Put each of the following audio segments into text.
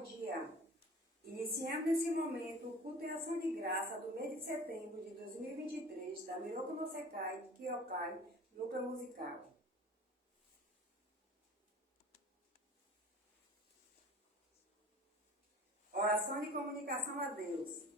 Bom dia. Iniciamos nesse momento o culto e ação de graça do mês de setembro de 2023 da Miroku no Sekai Kyokai Núcleo Musical. Oração de comunicação a Deus.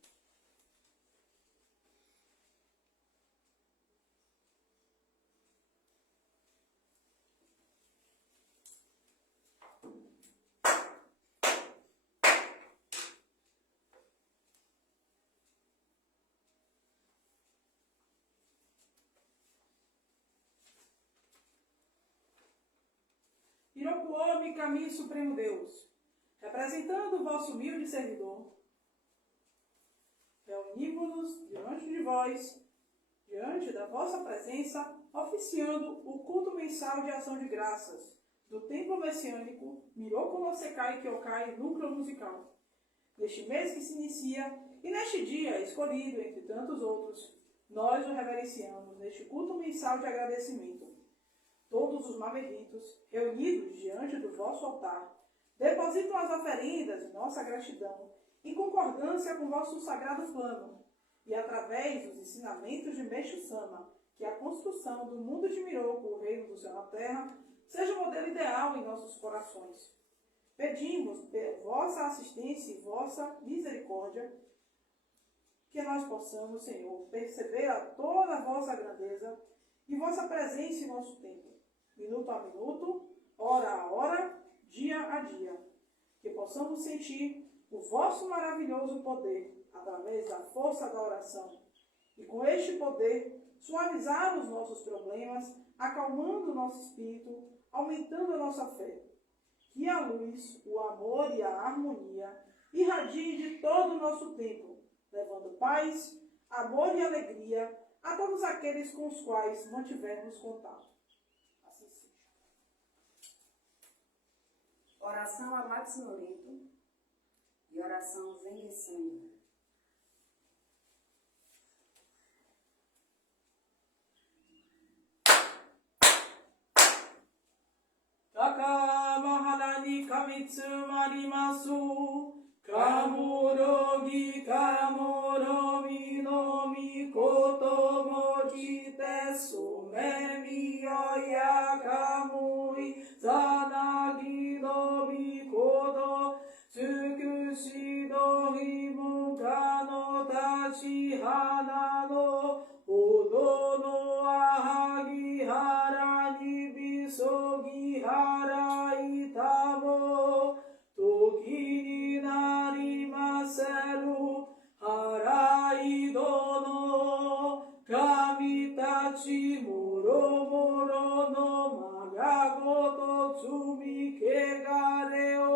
Miroku-Omi, Caminho Supremo Deus, representando o vosso humilde servidor, reunimos-nos diante de vós, diante da vossa presença, oficiando o culto mensal de ação de graças do Templo Messiânico Miroku no Sekai Kyokai Núcleo Musical. Neste mês que se inicia e neste dia escolhido entre tantos outros, nós o reverenciamos neste culto mensal de agradecimento. Todos os mameritos, reunidos diante do vosso altar, depositam as oferendas de nossa gratidão, em concordância com vosso sagrado plano, e através dos ensinamentos de Meixo Sama, que a construção do mundo de Miroku, o reino do céu na terra, seja o modelo ideal em nossos corações. Pedimos vossa assistência e vossa misericórdia, que nós possamos, Senhor, perceber a toda a vossa grandeza e vossa presença em nosso tempo, minuto a minuto, hora a hora, dia a dia. Que possamos sentir o vosso maravilhoso poder através da força da oração. E com este poder, suavizar os nossos problemas, acalmando o nosso espírito, aumentando a nossa fé. Que a luz, o amor e a harmonia irradiem de todo o nosso tempo, levando paz, amor e alegria a todos aqueles com os quais mantivermos contato. Assim seja. Oração a Max Norito e oração Zen Sangue. Taka maharani kamitsumarimasu, kamorogi kamoromi no mikoto mojite sumemi oya kamui zanagi no mikoto tsukushi no himuka no tachi hana no odo no ahagi hara ni bisogi hara itamo toki ni narimaseru harai dono kami tachi moro moro no magagoto tsumi kegare o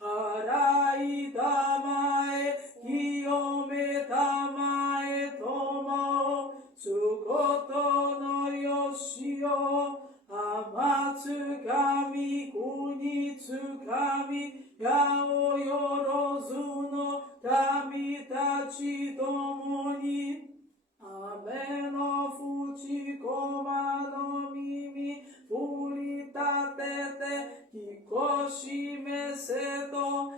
harai tamae kiyome tamae tomo tsukoto no yoshio Amatsukami kuni tsukami yao yorozu no kami tachi tomo ni ame no fuchi koma no mimi furitatete kikoshi meseto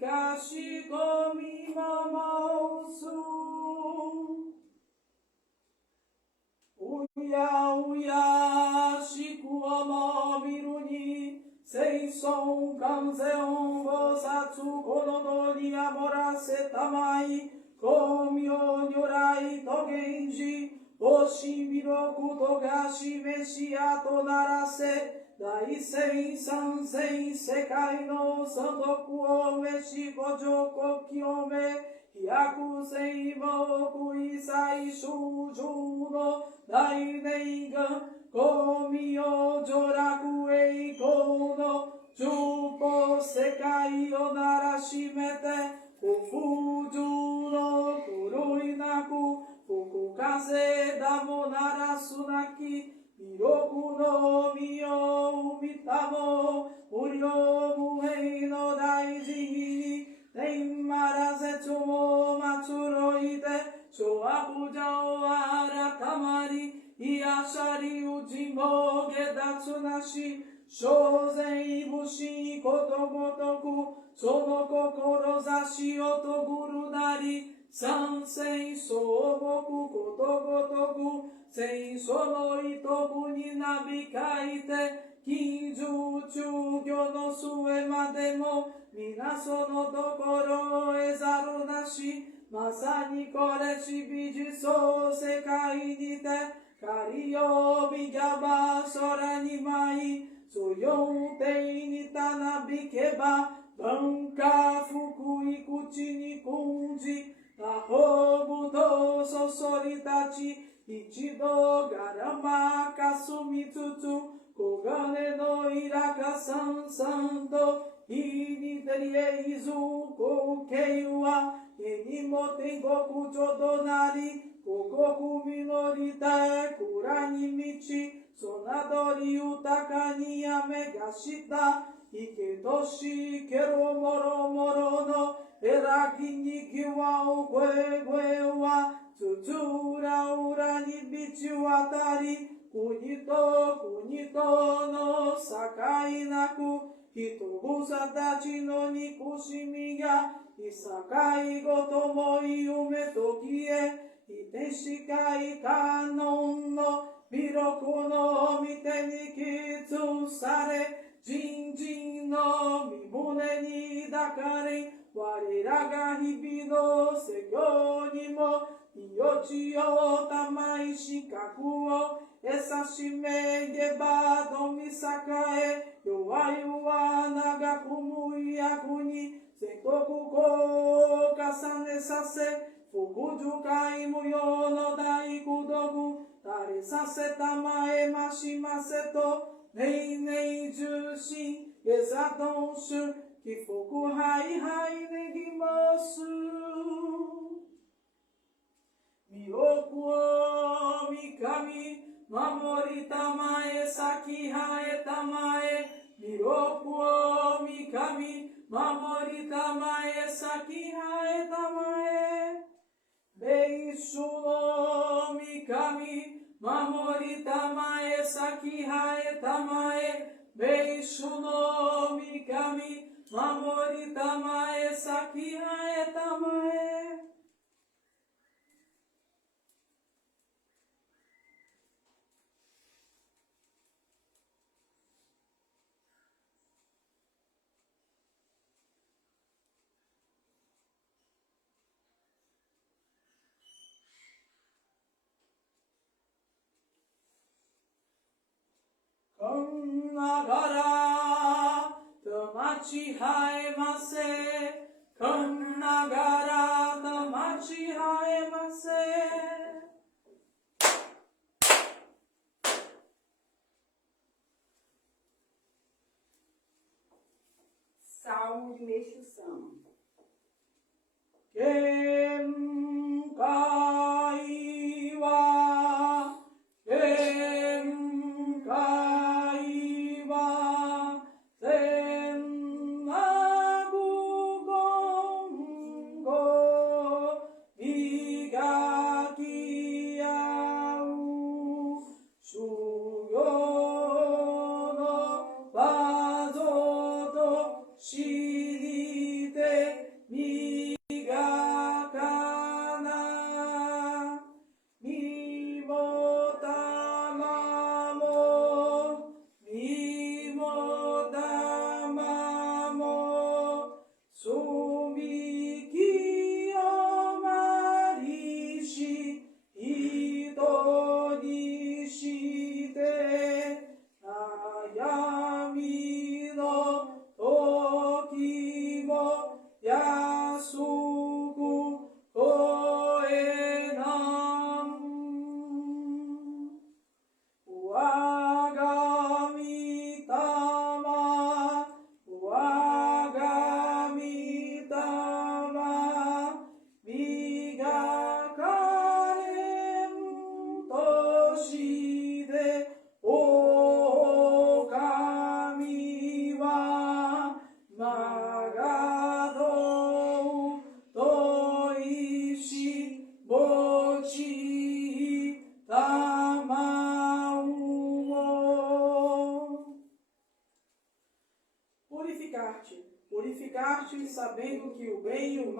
kashikomi mamausu Uya uya shikuama miru ni seison kanzeon bosatsu konodo ni amorase tamai komyo nyorai to genji oshi miroku togashi meshi ato narase daisen sansen sekai no sandoku o meshi gojo kyome Hyaku seimoku isai shuju no daineiga komyo joraku eiko no jupo sekai o narashimete kufuju no kurui naku fukukaze damo narasu naki Miroku no miyo umitamo muryo muhei no daiji ni Tenmarazetsu mo matsuroide Shoakuja o aratamari Iashari ujimo gedatsu nashi 正然不信ことごとく、その志をとぐるなり、参戦相木ことごとく、戦争の糸部になびかいて、近中中魚の末までも、皆そのところを得ざるなし、まさにこれし美術を世界にて、仮曜日ギャバ空に舞い、そようてにたなびけば、文化福井口に訓じ、他方ぶどうそそり立ち、一度がらまかすみつつ、黄金のいらかさんさんと、いにてりえいず光景は、にも天国ちょどなり、五国実りたえ蔵に満ち、そなどり豊かに雨がした、生けとしけろもろもろの、えらきにきわお声は、つつらうらにびち渡り、国と国との境なく、人草たちの憎しみが、いさかいごとも夢と消え、いてしかいかのんの魅力の見てにきつされ、人々の身胸に抱かれ、我らが日々の世業にも、命をたまい資格を、えさしめげばどみさかえ、弱いは長く無役に、全国を重ねさせ、福寿会無用の大功徳、垂れさせたまえましませと、ねいねい重心、えざとんしゅ、祈福はいはいねぎます。身をこみ神、守りたまえ、咲き生えたまえ、身をこみ神、守りたまえ、咲き生えたまえ、霊主の御神、守りたまえ、咲き生えたまえ、霊主の御神、守りたまえ、咲き生えたまえ。こんながらと待ちはえませ、こんながらと待ちはえませ。Salmo de Meixo Sama. Ken kai wa, ken kai wa, sen nagu gongo, migaki au, shuyo no bazo to shirite,磨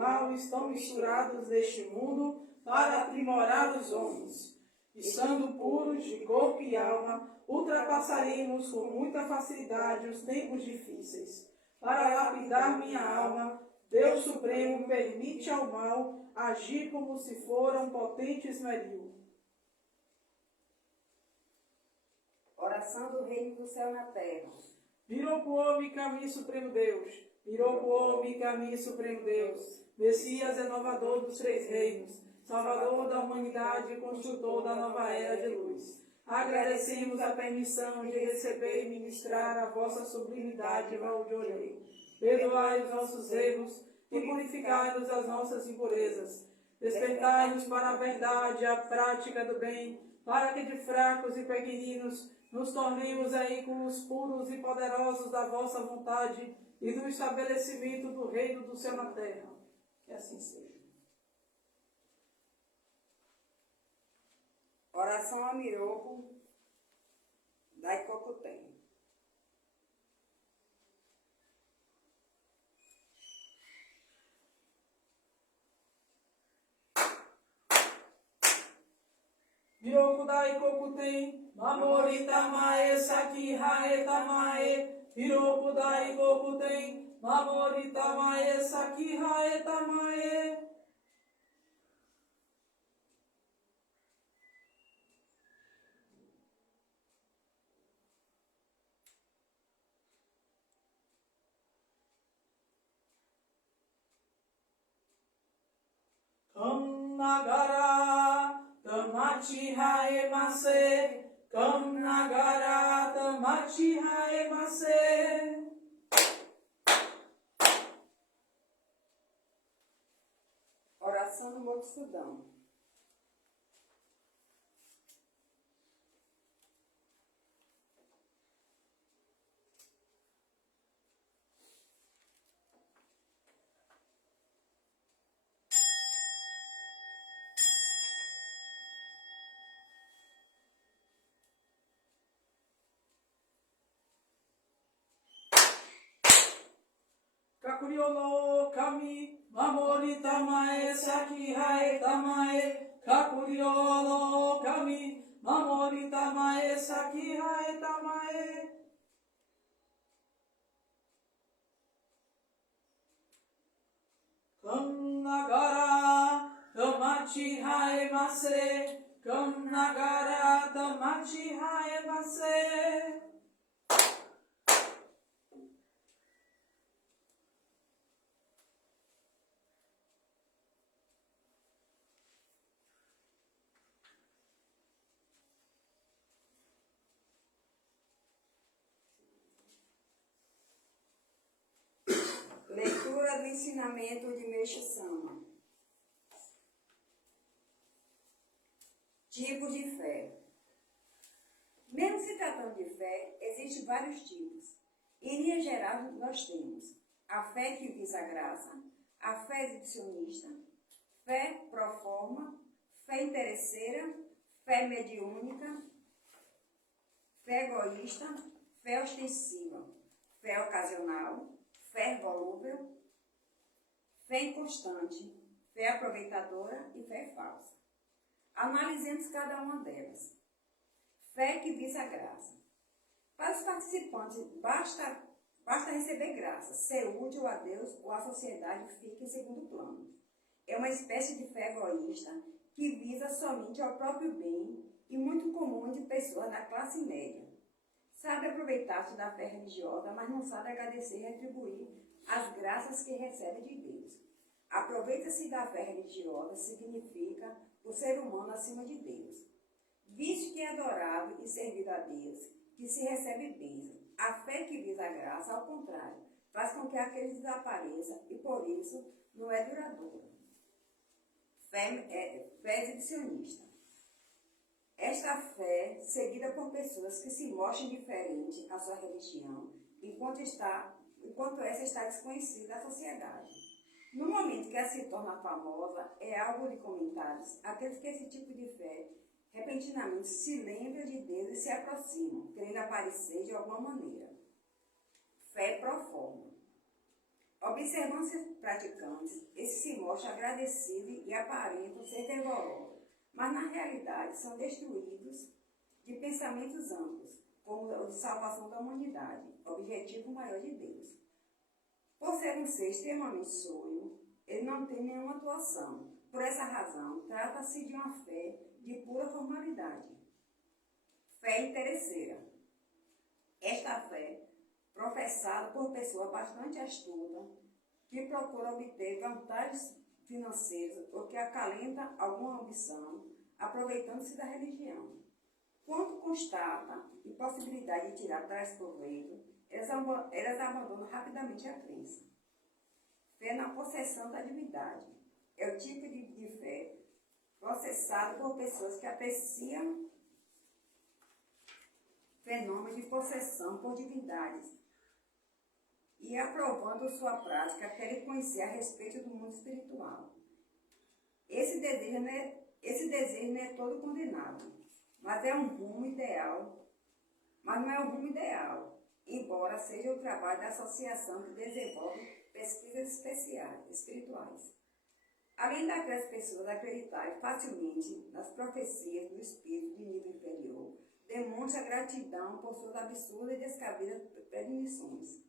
mal estão misturados neste mundo para aprimorar os homens. Estando puros de corpo e alma, ultrapassaremos com muita facilidade os tempos difíceis. Para lapidar minha alma, Deus Supremo permite ao mal agir como se fora um potente esmeril. Oração do Reino do Céu na Terra. Virou pro homem caminho supremo Deus. Virou pro homem caminho supremo Deus. Messias renovador dos três reinos. Salvador da humanidade e construtor da nova era de luz. Agradecemos a permissão de receber e ministrar a vossa sublimidade Valdeorei. Perdoai os nossos erros e purificai-nos das nossas impurezas. Despertai-nos para a verdade e a prática do bem, para que de fracos e pequeninos nos tornemos veículos puros e poderosos da vossa vontade e do estabelecimento do reino do céu na terra. Que assim seja. Oração a Miroco da Icocutém. Miroco da Icocutém, Mamorita Mae, Saki Raeta Mae. Miroco da Icocutém, Mamorita Mae, Saki Raeta Mae. Kam Nagara Tamachi Haemase, Kam Nagara Tamachi Haemase. Oração do Morto Sudão. Kakuriolo Kami, Mamorita Mae, Saki Haeta Mae. Kakuriolo Kami, Mamorita Mae, Saki Haeta Mae. Kam Nagara Tamachi Haemase, Kam Nagara Tamachi Haemase. Leitura do ensinamento de Meixo Sama. Tipos de fé. Mesmo se tratando de fé, existem vários tipos. Em linha geral, nós temos a fé que visa a graça, a fé exibicionista, fé pro forma, fé interesseira, fé mediúnica, fé egoísta, fé ostensiva, fé ocasional, fé volúvel, fé inconstante, fé aproveitadora e fé falsa. Analisemos cada uma delas. Fé que visa a graça. Para os participantes, basta receber graça, ser útil a Deus ou à sociedade fica em segundo plano. É uma espécie de fé egoísta que visa somente ao próprio bem e muito comum de pessoas da classe média. Sabe aproveitar-se da fé religiosa, mas não sabe agradecer e retribuir as graças que recebe de Deus. Aproveita-se da fé religiosa significa o ser humano acima de Deus. Visto que é adorado e servido a Deus, que se recebe bênção. A fé que visa a graça, ao contrário, faz com que aquele desapareça e por isso não é duradoura. Fé exibicionista. Esta fé, seguida por pessoas que se mostram diferentes à sua religião, enquanto essa está desconhecida à sociedade. No momento que ela se torna famosa, é alvo de comentários aqueles que esse tipo de fé repentinamente se lembram de Deus e se aproximam, querendo aparecer de alguma maneira. Fé pro forma. Observando seus praticantes, esses se mostram agradecidos e aparentam ser fervorosos, mas na realidade são destruídos de pensamentos amplos, como o de salvação da humanidade, objetivo maior de Deus. Por ser um ser extremamente sólido, ele não tem nenhuma atuação. Por essa razão, trata-se de uma fé de pura formalidade. Fé interesseira. Esta fé, professada por pessoa bastante astuta, que procura obter vantagens financeiras ou que acalenta alguma ambição, aproveitando-se da religião. Quando constata impossibilidade de tirar tais proveito, elas abandonam rapidamente a crença. Fé na possessão da divindade. É o tipo de fé processado por pessoas que apreciam fenômenos de possessão por divindades e aprovando sua prática, querem conhecer a respeito do mundo espiritual. Esse desejo não é todo condenado, mas é um rumo ideal, mas não é um rumo ideal, embora seja o trabalho da associação que desenvolve pesquisas espirituais. Além daquelas pessoas acreditarem facilmente nas profecias do espírito de nível inferior, demonstra gratidão por suas absurdas e descabidas premonições.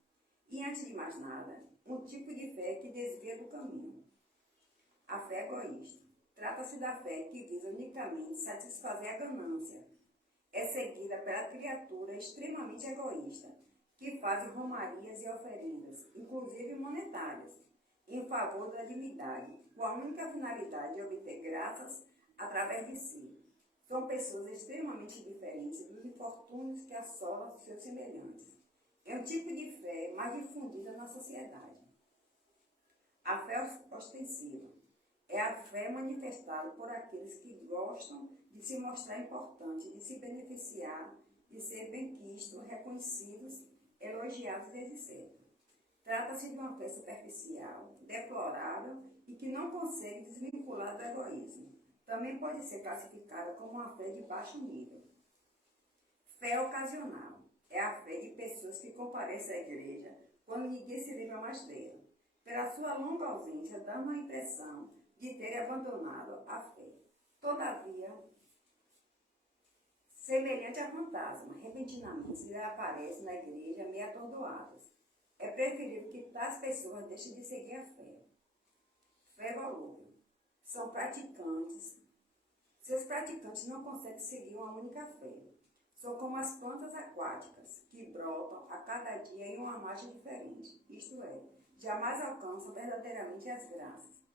E, antes de mais nada, um tipo de fé que desvia do caminho. A fé egoísta. Trata-se da fé que visa unicamente satisfazer a ganância. É seguida pela criatura extremamente egoísta, que faz romarias e oferendas, inclusive monetárias, em favor da divindade, com a única finalidade de obter graças através de si. São pessoas extremamente diferentes dos infortúnios que assolam seus semelhantes. É um tipo de fé mais difundida na sociedade. A fé ostensiva é a fé manifestada por aqueles que gostam de se mostrar importantes, de se beneficiar, de ser benquistos, reconhecidos, elogiados desde cedo. Trata-se de uma fé superficial, deplorável e que não consegue desvincular do egoísmo. Também pode ser classificada como uma fé de baixo nível. Fé ocasional é a fé de pessoas que comparecem à igreja quando ninguém se lembra mais dela, pela sua longa ausência, dando a impressão de terem abandonado a fé. Todavia, semelhante a fantasma, repentinamente se aparecem na igreja meio atordoadas. É preferível que tais pessoas deixem de seguir a fé. Fé volúvel. São praticantes. Seus praticantes não conseguem seguir uma única fé. São como as plantas aquáticas, que brotam a cada dia em uma margem diferente, isto é, jamais alcançam verdadeiramente as graças.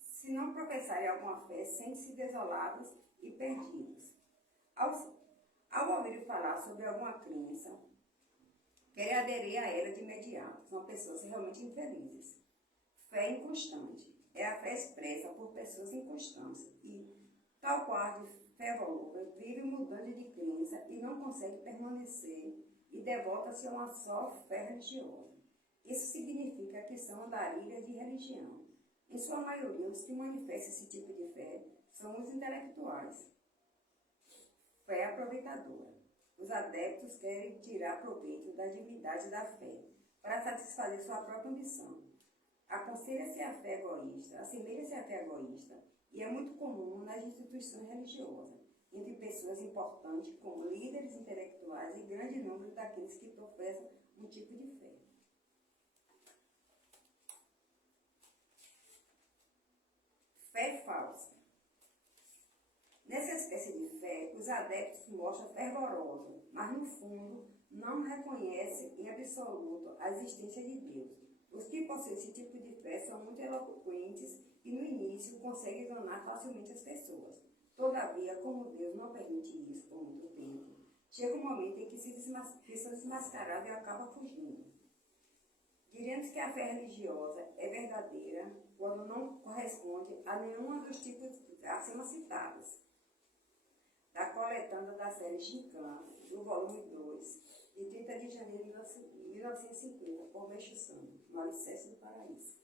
Se não professarem alguma fé, sentem-se desolados e perdidos. Ao ouvir falar sobre alguma crença, querem aderir a ela de imediato. São pessoas realmente infelizes. Fé inconstante é a fé expressa por pessoas inconstantes e, tal qual de fé volúvel, vive mudando de crença e não consegue permanecer e devota-se a uma só fé religiosa. Isso significa que são andarilhas de religião. Em sua maioria, os que manifestam esse tipo de fé são os intelectuais. Fé aproveitadora. Os adeptos querem tirar proveito da divindade da fé para satisfazer sua própria ambição. Assemelha-se à fé egoísta e é muito comum nas instituições religiosas, entre pessoas importantes como líderes intelectuais e grande número daqueles que professam um tipo de fé. Fé falsa. Nessa espécie de fé, os adeptos se mostram fervorosos, mas no fundo não reconhecem em absoluto a existência de Deus. Os que possuem esse tipo de fé são muito eloquentes e no início conseguem enganar facilmente as pessoas. Todavia, como Deus não permite isso por muito tempo, chega um momento em que são desmascarados e acabam fugindo. Diríamos que a fé religiosa é verdadeira quando não corresponde a nenhum dos tipos acima citados. Da coletânea da série Gincana, do volume 2, de 30 de janeiro de 1950, por Meixo Sama, no Alicerce do Paraíso.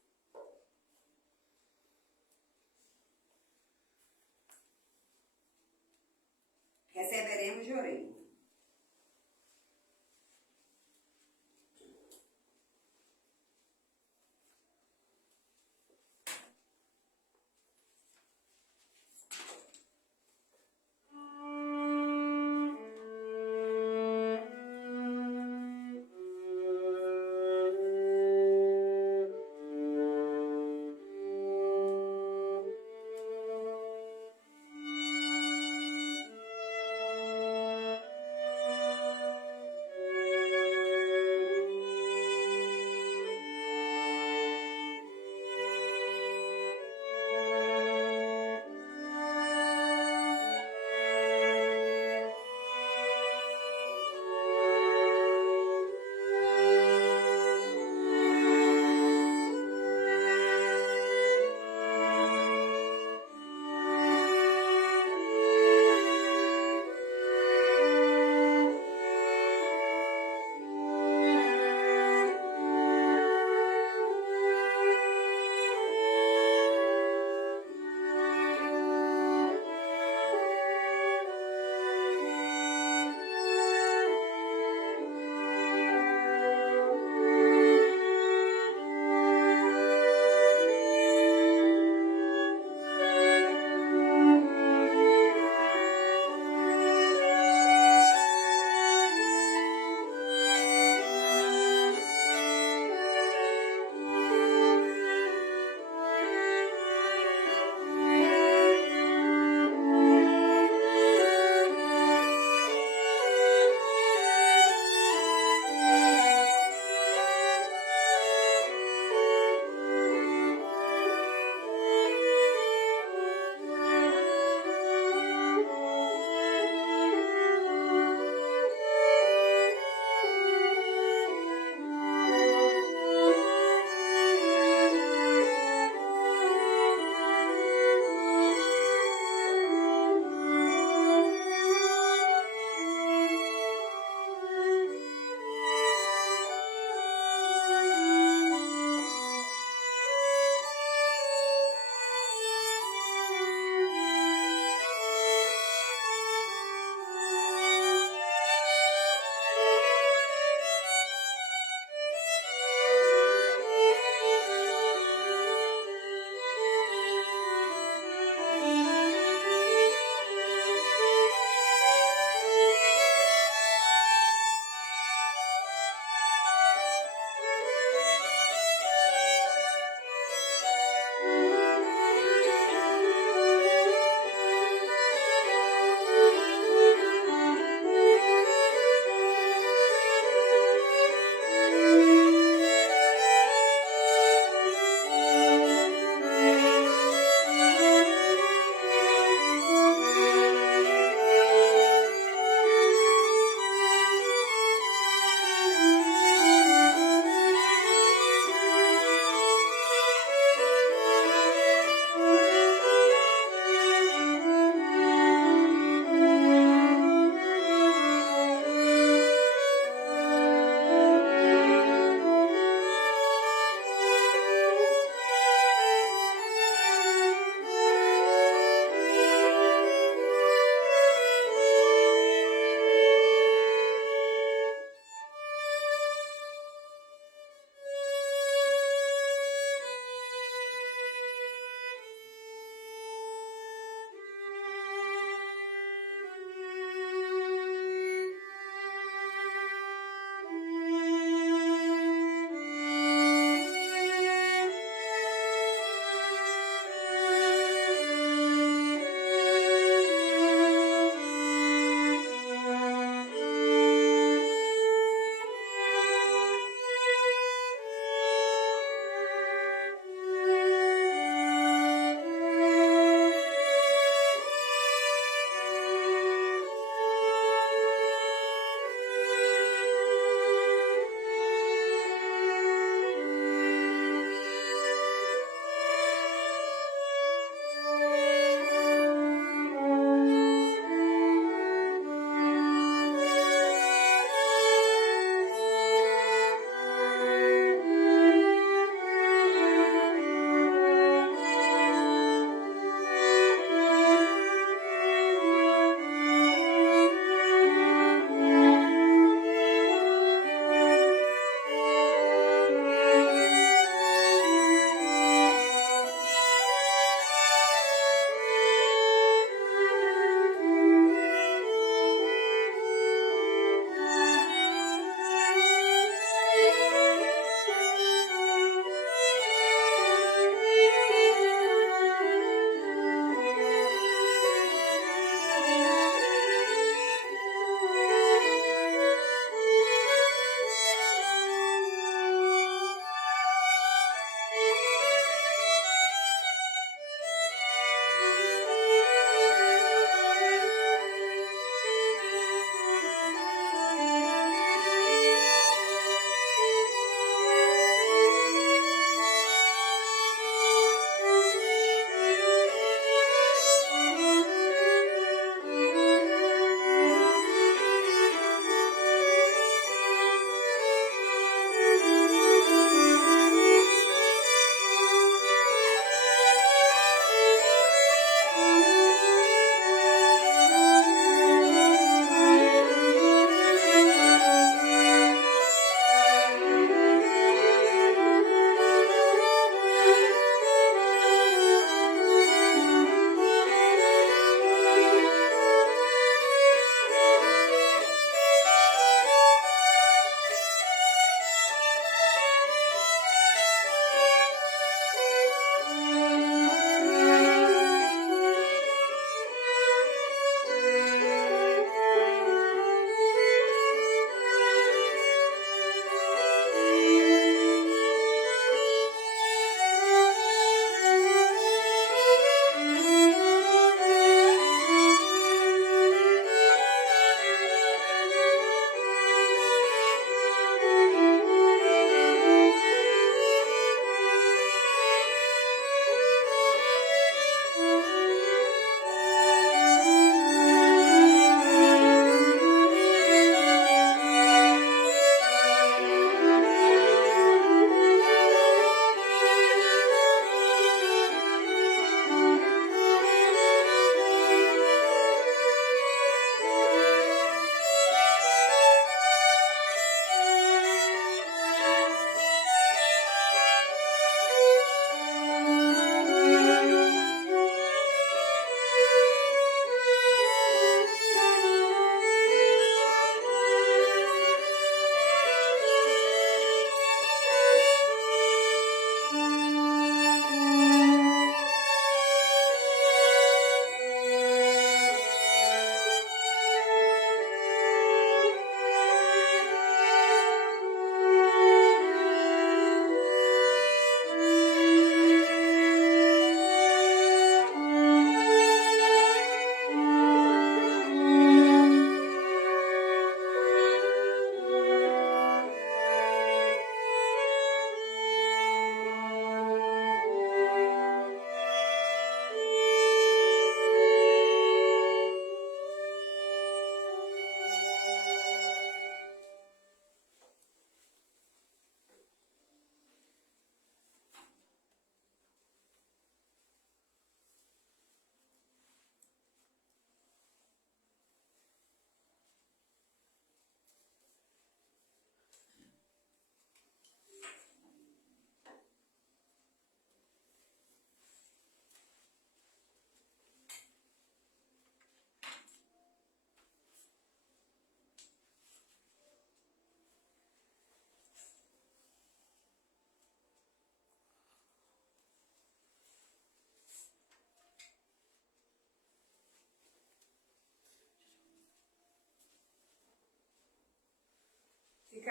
Receberemos de orelha.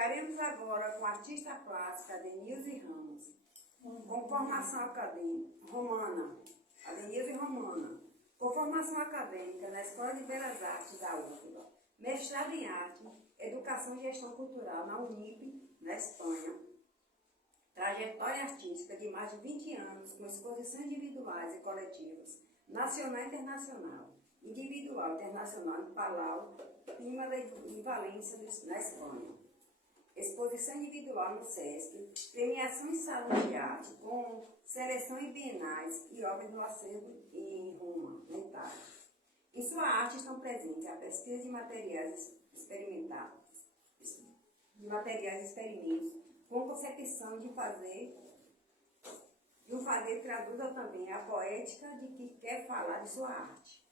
Ficaremos agora com a artista plástica Denilze Ramos, com formação acadêmica romana, a Denilze Romana, com formação acadêmica na Escola de Belas Artes da UFBA, mestrado em arte, educação e gestão cultural na Unip, na Espanha, trajetória artística de mais de 20 anos com exposições individuais e coletivas, nacional e internacional, individual e internacional em Palau, Pímala e Valência, na Espanha. Exposição individual no SESC, premiação em salão de arte, com seleção em bienais e obras no acervo em Roma, na Itália. Em sua arte estão presentes a pesquisa de materiais experimentados, experimentos, com concepção de um fazer traduza também a poética de que quer falar de sua arte.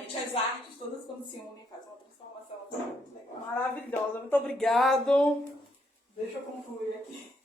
realmente as artes todas quando se unem fazem uma transformação assim, muito legal. Maravilhosa, muito obrigado. Deixa eu concluir aqui.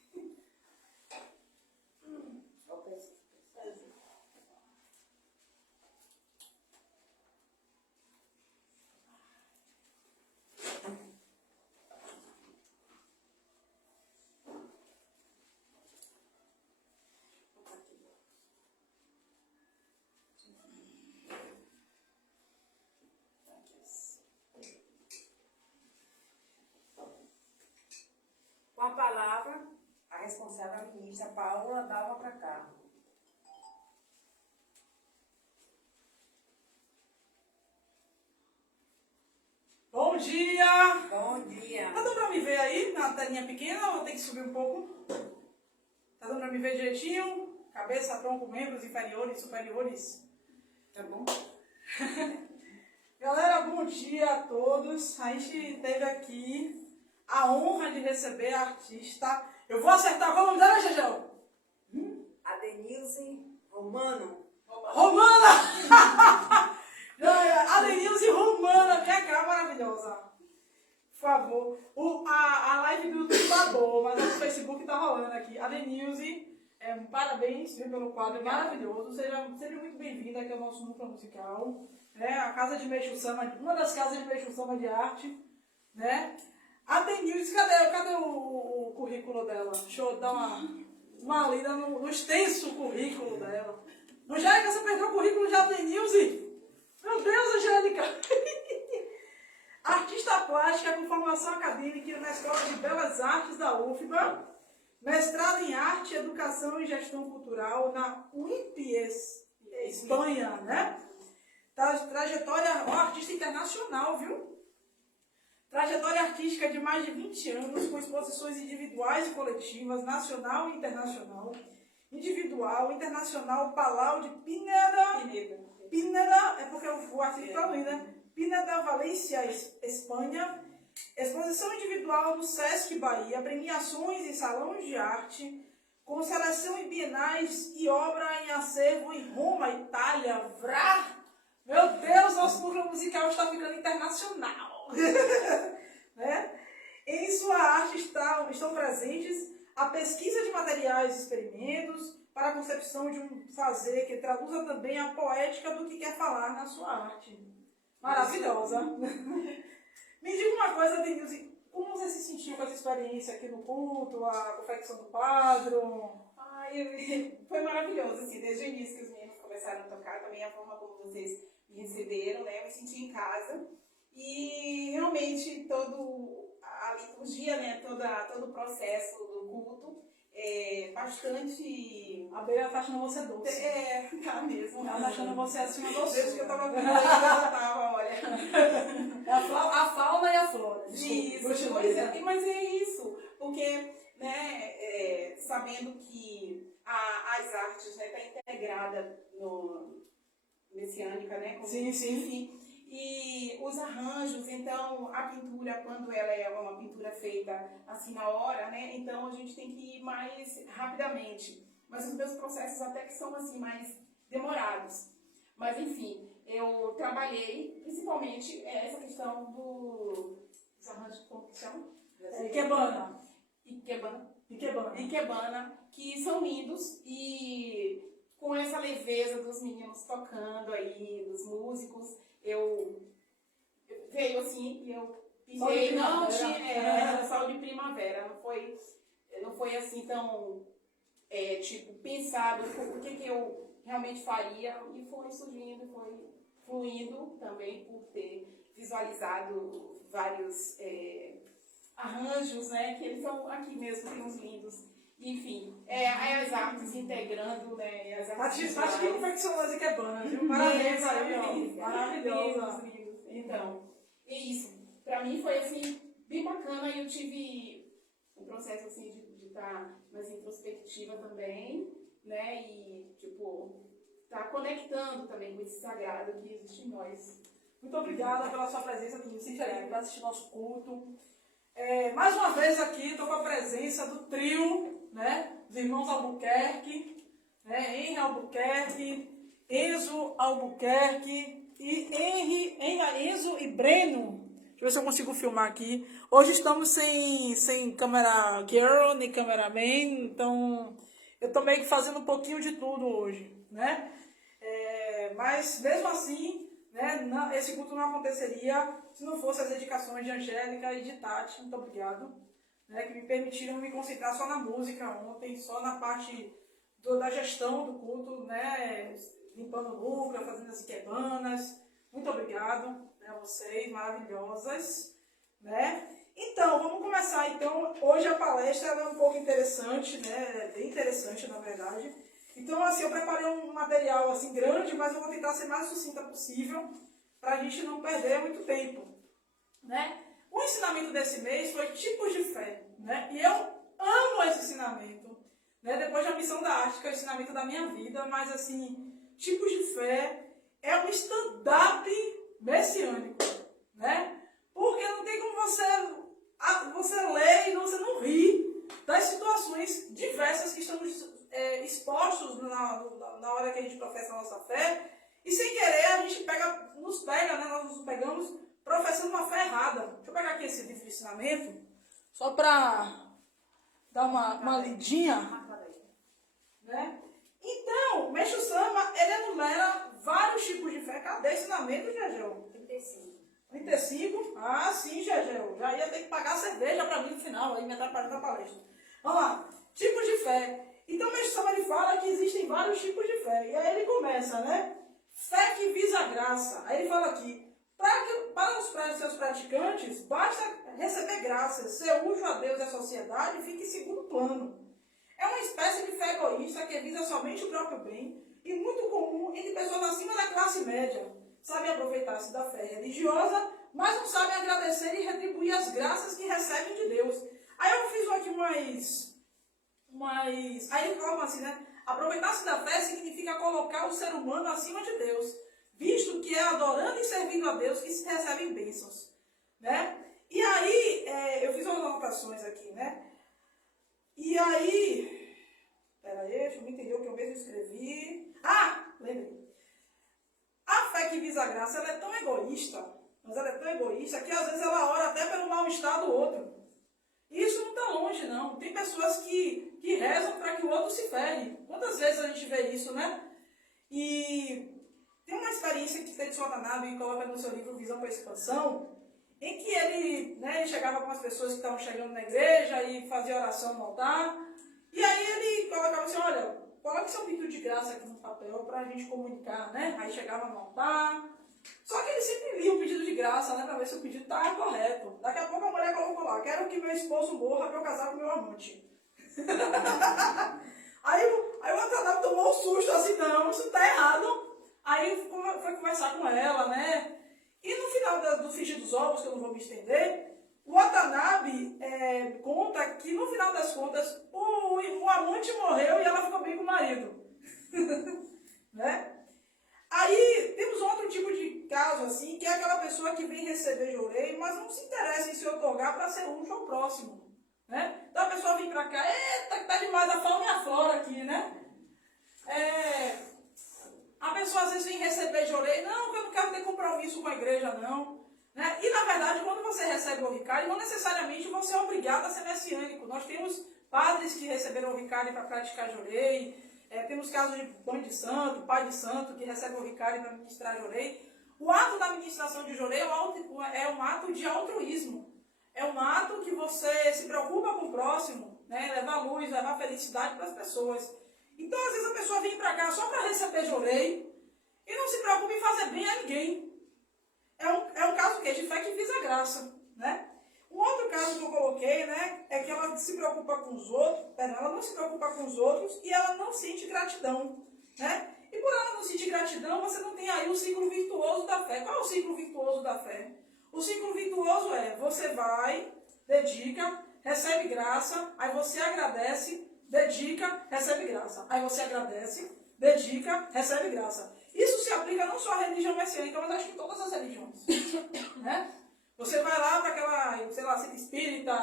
Com a palavra, a responsável ministra Paula Dalva para cá. Bom dia! Bom dia. Tá dando pra me ver aí na telinha pequena ou tem que subir um pouco? Tá dando pra me ver direitinho? Cabeça, tronco, membros inferiores, superiores? Tá bom? Galera, bom dia a todos. A gente teve aqui a honra de receber a artista. Eu vou acertar qual é o nome dela, Jejão? A Denilze Romano. Romana! A Denilze Romana, minha cara maravilhosa. Por favor. A live do YouTube tá boa, mas o Facebook tá rolando aqui. A Denilze, parabéns pelo quadro maravilhoso. Seja muito bem-vinda aqui ao nosso núcleo musical. A Casa de Meixo Sama, uma das casas de Meixo Sama de arte. Né? A Denilze, cadê o currículo dela? Deixa eu dar uma lida no extenso currículo dela. Angélica, você perdeu o currículo de Denilze? Meu Deus, Angélica! Artista plástica com formação acadêmica na Escola de Belas Artes da UFBA, mestrado em Arte, Educação e Gestão Cultural na UIPES, Espanha, né? Trajetória, artista internacional, viu? Trajetória artística de mais de 20 anos, com exposições individuais e coletivas, nacional e internacional. Individual, internacional, Palau de Pineda, é porque o artigo está ali, né? Pineda, Valência, Espanha. Exposição individual no Sesc Bahia, premiações em salões de arte, com seleção em bienais e obra em acervo em Roma, Itália. Vrá! Meu Deus, nosso núcleo musical está ficando internacional. Né? Em sua arte estão presentes a pesquisa de materiais e experimentos para a concepção de um fazer que traduza também a poética do que quer falar na sua arte. Maravilhosa. Me diga uma coisa, Denilze, como você se sentiu com essa experiência aqui no culto, a confecção do quadro? Foi maravilhoso, assim, desde o início que os meninos começaram a tocar, também a forma como vocês me receberam, né, eu me senti em casa. E realmente a liturgia, né, todo o processo do culto é bastante... A Beira tá achando você doce. Tá mesmo. Ela tá achando você assim uma doce. Desde que eu tava vendo, ela tava, olha. A fauna e a flora. Isso, pois é, mas é isso, porque, né, sabendo que as artes, né, tá integrada no messiânica, né, como, sim. Enfim, e os arranjos, então a pintura, quando ela é uma pintura feita assim na hora, né, então a gente tem que ir mais rapidamente, mas os meus processos até que são assim mais demorados, mas enfim, eu trabalhei principalmente essa questão dos arranjos, como que chama? Ikebana, que são lindos e com essa leveza dos meninos tocando aí, dos músicos, eu veio assim e eu pintei, não tinha, era sol de primavera, não foi assim tão, tipo, pensado o que eu realmente faria, e foi surgindo, foi fluindo também por ter visualizado vários arranjos, né, que eles são aqui mesmo, tem uns lindos. Enfim, as artes integrando, né, as artes. Acho que confeccionou a Ikebana, viu? Parabéns, maravilhosa. Então, é isso. Pra mim foi, assim, bem bacana, e eu tive um processo, assim, de estar mais introspectiva também, né, e, tipo, tá conectando também com esse sagrado que existe em nós. Muito obrigada pela sua presença, tudo isso, para assistir nosso culto. Mais uma vez aqui, estou com a presença do trio, né, dos irmãos Albuquerque, né, Henry Albuquerque, Enzo Albuquerque, e Henry, Enzo e Breno. Deixa eu ver se eu consigo filmar aqui. Hoje estamos sem câmera girl, nem cameraman, então eu tô meio que fazendo um pouquinho de tudo hoje, né? Mas mesmo assim, né, esse culto não aconteceria se não fosse as dedicações de Angélica e de Tati, muito obrigado, né, que me permitiram me concentrar só na música ontem, só na parte da gestão do culto, né, limpando o núcleo, fazendo as ikebanas. Muito obrigado, né, a vocês, maravilhosas, né? Então, vamos começar. Então, hoje a palestra é um pouco interessante, né, bem interessante, na verdade. Então, assim, eu preparei um material, assim, grande, mas eu vou tentar ser mais sucinta possível, para a gente não perder muito tempo, né? O ensinamento desse mês foi tipos de fé, né? E eu amo esse ensinamento, né? Depois da missão da arte, que é o ensinamento da minha vida, mas, assim, tipos de fé é um stand-up messiânico, né? Porque não tem como você ler e você não rir das situações diversas que estamos expostos na hora que a gente professa a nossa fé, e sem querer a gente nos pega, né? Nós nos pegamos professando uma fé errada. Deixa eu pegar aqui esse livro de ensinamento, só para dar uma lidinha, né? Então, Meixo Sama, ele enumera vários tipos de fé. Cadê ensinamento, Gegel? 35? Ah, sim, Gegel. Já ia ter que pagar cerveja para mim no final, aí me atrapalhando na palestra. Vamos lá. Tipos de fé. Então, Meixo Sama, ele fala que existem vários tipos de fé. E aí ele começa, né? Fé que visa a graça. Aí ele fala aqui, para os seus praticantes, basta receber graças, ser útil a Deus e à sociedade fica em segundo plano. É uma espécie de fé egoísta que visa somente o próprio bem e muito comum entre pessoas acima da classe média. Sabem aproveitar-se da fé religiosa, mas não sabem agradecer e retribuir as graças que recebem de Deus. Aí eu fiz aqui aí ele fala assim, né? Aproveitar-se da fé significa colocar o ser humano acima de Deus, visto que é adorando e servindo a Deus que se recebem bênçãos, né? E aí, eu fiz umas anotações aqui, né? E aí, peraí, deixa eu me entender o que eu mesmo escrevi. Ah, lembrei. A fé que visa a graça, ela é tão egoísta, mas ela é tão egoísta que às vezes ela ora até pelo mal-estar do outro. E isso não está longe, não. Tem pessoas que rezam para que o outro se ferre. Quantas vezes a gente vê isso, né? E tem uma experiência que Tetsu Watanabe coloca no seu livro Visão para a Expansão, em que ele chegava com as pessoas que estavam chegando na igreja e fazia oração no altar. E aí ele colocava assim, olha, coloque seu pedido de graça aqui no papel para a gente comunicar, né? Aí chegava no altar. Só que ele sempre lia o pedido de graça, né? Para ver se o pedido estava correto. Daqui a pouco a mulher colocou lá, quero que meu esposo morra para eu casar com meu amante. aí o Watanabe tomou um susto, assim, não, isso está errado. Aí foi conversar com ela, né? E no final do Frigir dos Ovos, que eu não vou me estender, o Watanabe conta que no final das contas o amante morreu e ela ficou bem com o marido. Né? Aí temos outro tipo de caso, assim, que é aquela pessoa que vem receber jorei, mas não se interessa em se otorgar para ser útil ao próximo. Né? Então a pessoa vem para cá, eita, que tá demais a fauna e a flora aqui, né? A pessoa às vezes vem receber jorei, não, eu não quero ter compromisso com a igreja, não. Né? E na verdade, quando você recebe o Ricari, não necessariamente você é obrigado a ser messiânico. Nós temos padres que receberam o Ricari para praticar jorei, temos casos de mãe de santo, pai de santo, que recebe o Ricari para ministrar jorei. O ato da ministração de jorei é um ato de altruísmo. É um ato que você se preocupa com o próximo, né? Levar luz, levar felicidade para as pessoas. Então, às vezes, a pessoa vem para cá só para receber jorei e não se preocupa em fazer bem a ninguém. É um caso de fé que visa a graça, né? Um outro caso que eu coloquei, né, é que ela se preocupa com os outros, ela não se preocupa com os outros e ela não sente gratidão, né? E por ela não sentir gratidão, você não tem aí o ciclo virtuoso da fé. Qual é o ciclo virtuoso da fé? O ciclo virtuoso você vai, dedica, recebe graça, aí você agradece, dedica, recebe graça. Aí você agradece, dedica, recebe graça. Isso se aplica não só à religião messiânica, mas acho que em todas as religiões. Né? Você vai lá para aquela, sei lá, centro espírita,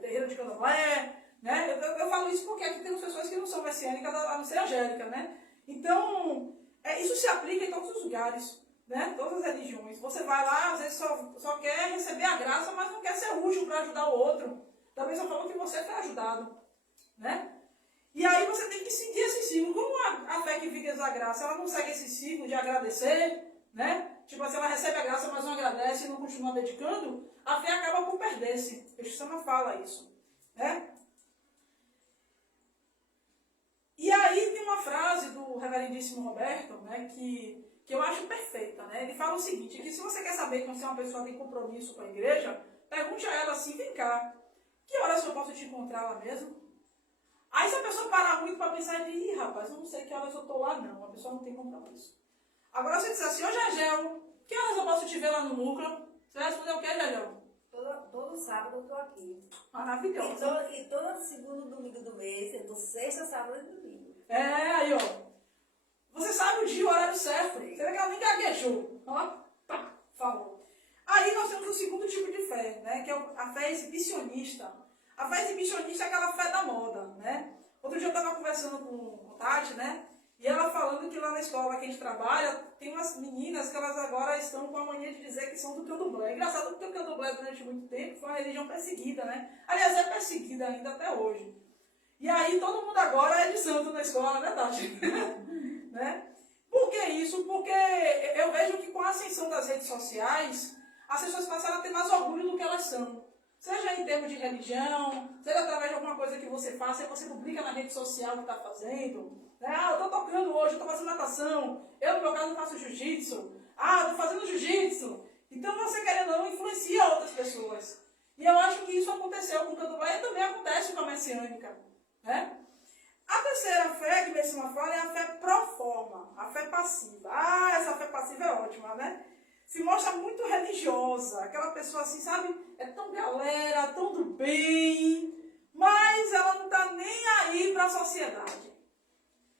terreiro de candomblé, né? Eu falo isso porque aqui temos pessoas que não são messiânicas, a não ser angélica, né? Então, isso se aplica em todos os lugares. né? Todas as religiões. Você vai lá, às vezes só quer receber a graça, mas não quer ser útil para ajudar o outro. Também só falou que você foi ajudado, né? E aí você tem que seguir esse ciclo. Como a fé que vive a graça, ela não segue esse ciclo de agradecer, né? Tipo assim, ela recebe a graça, mas não agradece e não continua dedicando, a fé acaba por perder-se. O Sama fala isso, né? E aí tem uma frase do reverendíssimo Roberto, né, que eu acho perfeita, né? Ele fala o seguinte, que se você quer saber que você é uma pessoa tem compromisso com a igreja, pergunte a ela assim, vem cá, que horas eu posso te encontrar lá mesmo? Aí se a pessoa parar muito para pensar, ih, rapaz, eu não sei que horas eu estou lá não, a pessoa não tem compromisso. Agora se você disser assim, ô Jagel, que horas eu posso te ver lá no núcleo? Você vai responder o quê, Jagel? Todo sábado eu estou aqui. Maravilhoso. E todo segundo domingo do mês, eu estou sexta, sábado e domingo. Aí, ó. Você sabe o dia e o horário certo. Sim. Você vê que ela nem gaguejou. Ó, tá, falou. Aí nós temos o segundo tipo de fé, né? Que é a fé exibicionista. A fé exibicionista é aquela fé da moda, né? Outro dia eu estava conversando com Tati, né? E ela falando que lá na escola que a gente trabalha, tem umas meninas que elas agora estão com a mania de dizer que são do candomblé. É engraçado porque o candomblé durante muito tempo foi uma religião perseguida, né? Aliás, é perseguida ainda até hoje. E aí todo mundo agora é de santo na escola, né, Tati? Né? Por que isso? Porque eu vejo que com a ascensão das redes sociais, as pessoas passaram a ter mais orgulho do que elas são. Seja em termos de religião, seja através de alguma coisa que você faça, e você publica na rede social o que está fazendo. Né? Ah, eu estou tocando hoje, eu estou fazendo natação. Eu, no meu caso, faço jiu-jitsu. Ah, estou fazendo jiu-jitsu. Então, você, querendo ou não, influencia outras pessoas. E eu acho que isso aconteceu com o candomblé e também acontece com a messiânica. Né? A terceira fé que Messima fala é a fé pro forma, a fé passiva. Ah, essa fé passiva é ótima, né? Se mostra muito religiosa, aquela pessoa assim, sabe? É tão galera, tão do bem, mas ela não tá nem aí para a sociedade.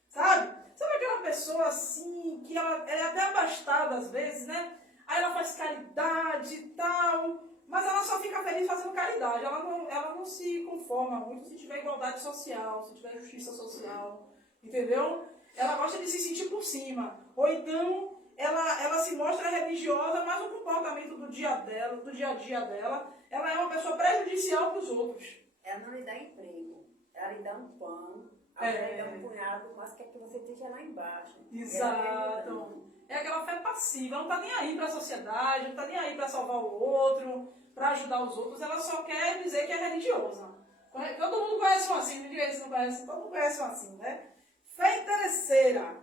Sabe? Sabe aquela pessoa assim, que ela é até abastada às vezes, né? Aí ela faz caridade e tal, mas ela só fica feliz fazendo caridade. Ela não se conforma muito se tiver igualdade social, se tiver justiça social, entendeu? Ela gosta de se sentir por cima. Ou então ela se mostra religiosa, mas o comportamento do dia a dia dela, ela é uma pessoa prejudicial para os outros. Ela não lhe dá emprego, ela lhe dá um pão, ela lhe dá um punhado, mas quer que você esteja lá embaixo. Exato. É aquela fé passiva, ela não está nem aí para a sociedade, não está nem aí para salvar o outro, para ajudar os outros, ela só quer dizer que é religiosa. Todo mundo conhece um assim, não diga se não conhece, todo mundo conhece um assim, né? Fé interesseira.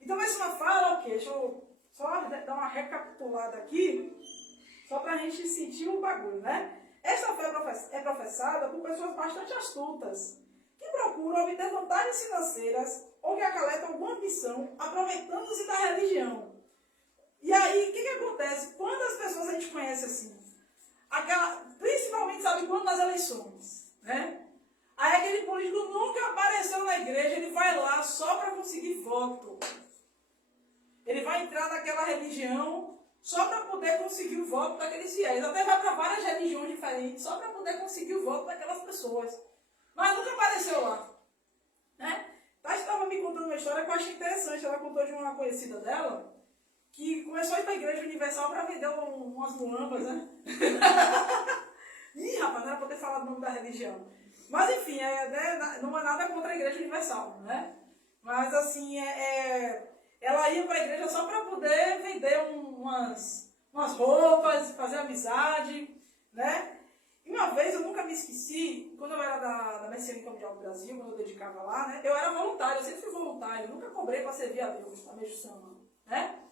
Então, Messima fala o quê? Deixa eu só dar uma recapitulada aqui, só para a gente sentir o bagulho, né? Essa fé é professada por pessoas bastante astutas, que procuram obter vantagens financeiras ou que acalentam alguma ambição, aproveitando-se da religião. E aí, o que acontece? Quando as pessoas a gente conhece assim, principalmente, sabe quando? Nas eleições, né? Aí aquele político nunca apareceu na igreja, ele vai lá só para conseguir voto. Ele vai entrar naquela religião só para poder conseguir o voto daqueles fiéis. Até vai para várias religiões diferentes só para poder conseguir o voto daquelas pessoas. Mas nunca apareceu lá. Né? Tati estava me contando uma história que eu achei interessante. Ela contou de uma conhecida dela que começou a ir para a Igreja Universal para vender umas muambas, né? Ih, rapaz, não era poder falar do nome da religião. Mas enfim, né, não é nada contra a Igreja Universal, né? Mas assim, ela ia para a igreja só para poder vender umas roupas, fazer amizade, né? E uma vez, eu nunca me esqueci, quando eu era da Messiânica Mundial do Brasil, quando eu dedicava lá, né? Eu era voluntário, eu sempre fui voluntário, nunca cobrei para servir a Deus, a Meixo Sama, né?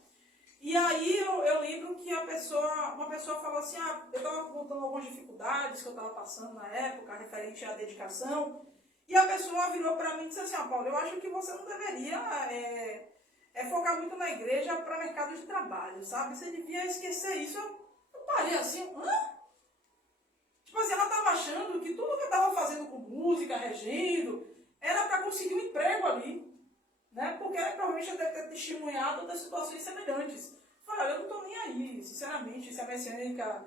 E aí eu lembro que uma pessoa falou assim, eu estava contando algumas dificuldades que eu estava passando na época, referente à dedicação, e a pessoa virou para mim e disse assim, Paulo, eu acho que você não deveria focar muito na igreja para mercado de trabalho, sabe? Você devia esquecer isso. Eu parei assim, hã? Tipo assim, ela estava achando que tudo que eu estava fazendo com música, regendo, era para conseguir um emprego ali. Né? Porque ela provavelmente deve ter testemunhado outras situações semelhantes. Fala, eu não estou nem aí, sinceramente, se a messiânica...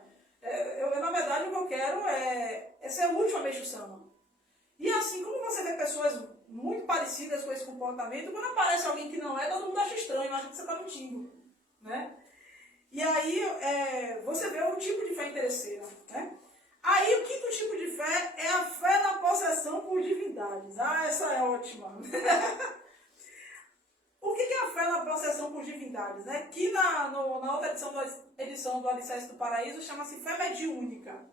na verdade, o que eu quero é ser útil a Meixo Sama. E assim, como você vê pessoas muito parecidas com esse comportamento, quando aparece alguém que não é, todo mundo acha estranho, acha que você está mentindo. Né? E aí você vê o tipo de fé interesseira, né? Aí o quinto tipo de fé é a fé na possessão por divindades. Ah, essa é ótima. O que é a fé na possessão por divindades? Né? Que na outra edição do Alicerce do Paraíso chama-se fé mediúnica.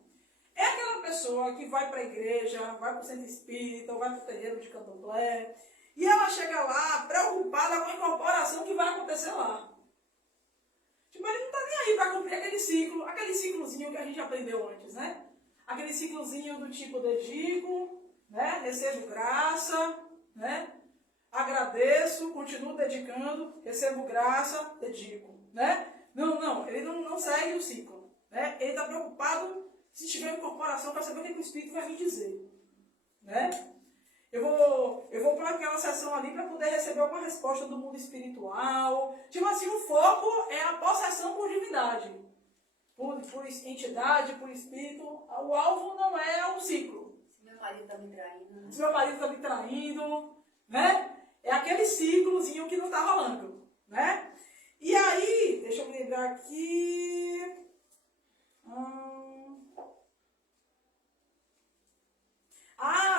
É aquela pessoa que vai para a igreja, vai para o centro espírita, ou vai para o terreiro de candomblé, e ela chega lá preocupada com a incorporação que vai acontecer lá. Tipo, ele não está nem aí para cumprir aquele ciclozinho que a gente aprendeu antes, né? Aquele ciclozinho do tipo dedico, né? Recebo graça, né? Agradeço, continuo dedicando, recebo graça, dedico, né? Não, ele não segue o ciclo, né? Ele está preocupado se tiver incorporação para saber o que o Espírito vai me dizer, né? Eu vou para aquela sessão ali para poder receber alguma resposta do mundo espiritual. Tipo assim, o foco é a possessão por divindade, por entidade, por espírito. O alvo não é o ciclo. Se meu marido está me traindo. Se meu marido está me traindo, né? É aquele ciclozinho que não está rolando, né? E aí, deixa eu me lembrar aqui.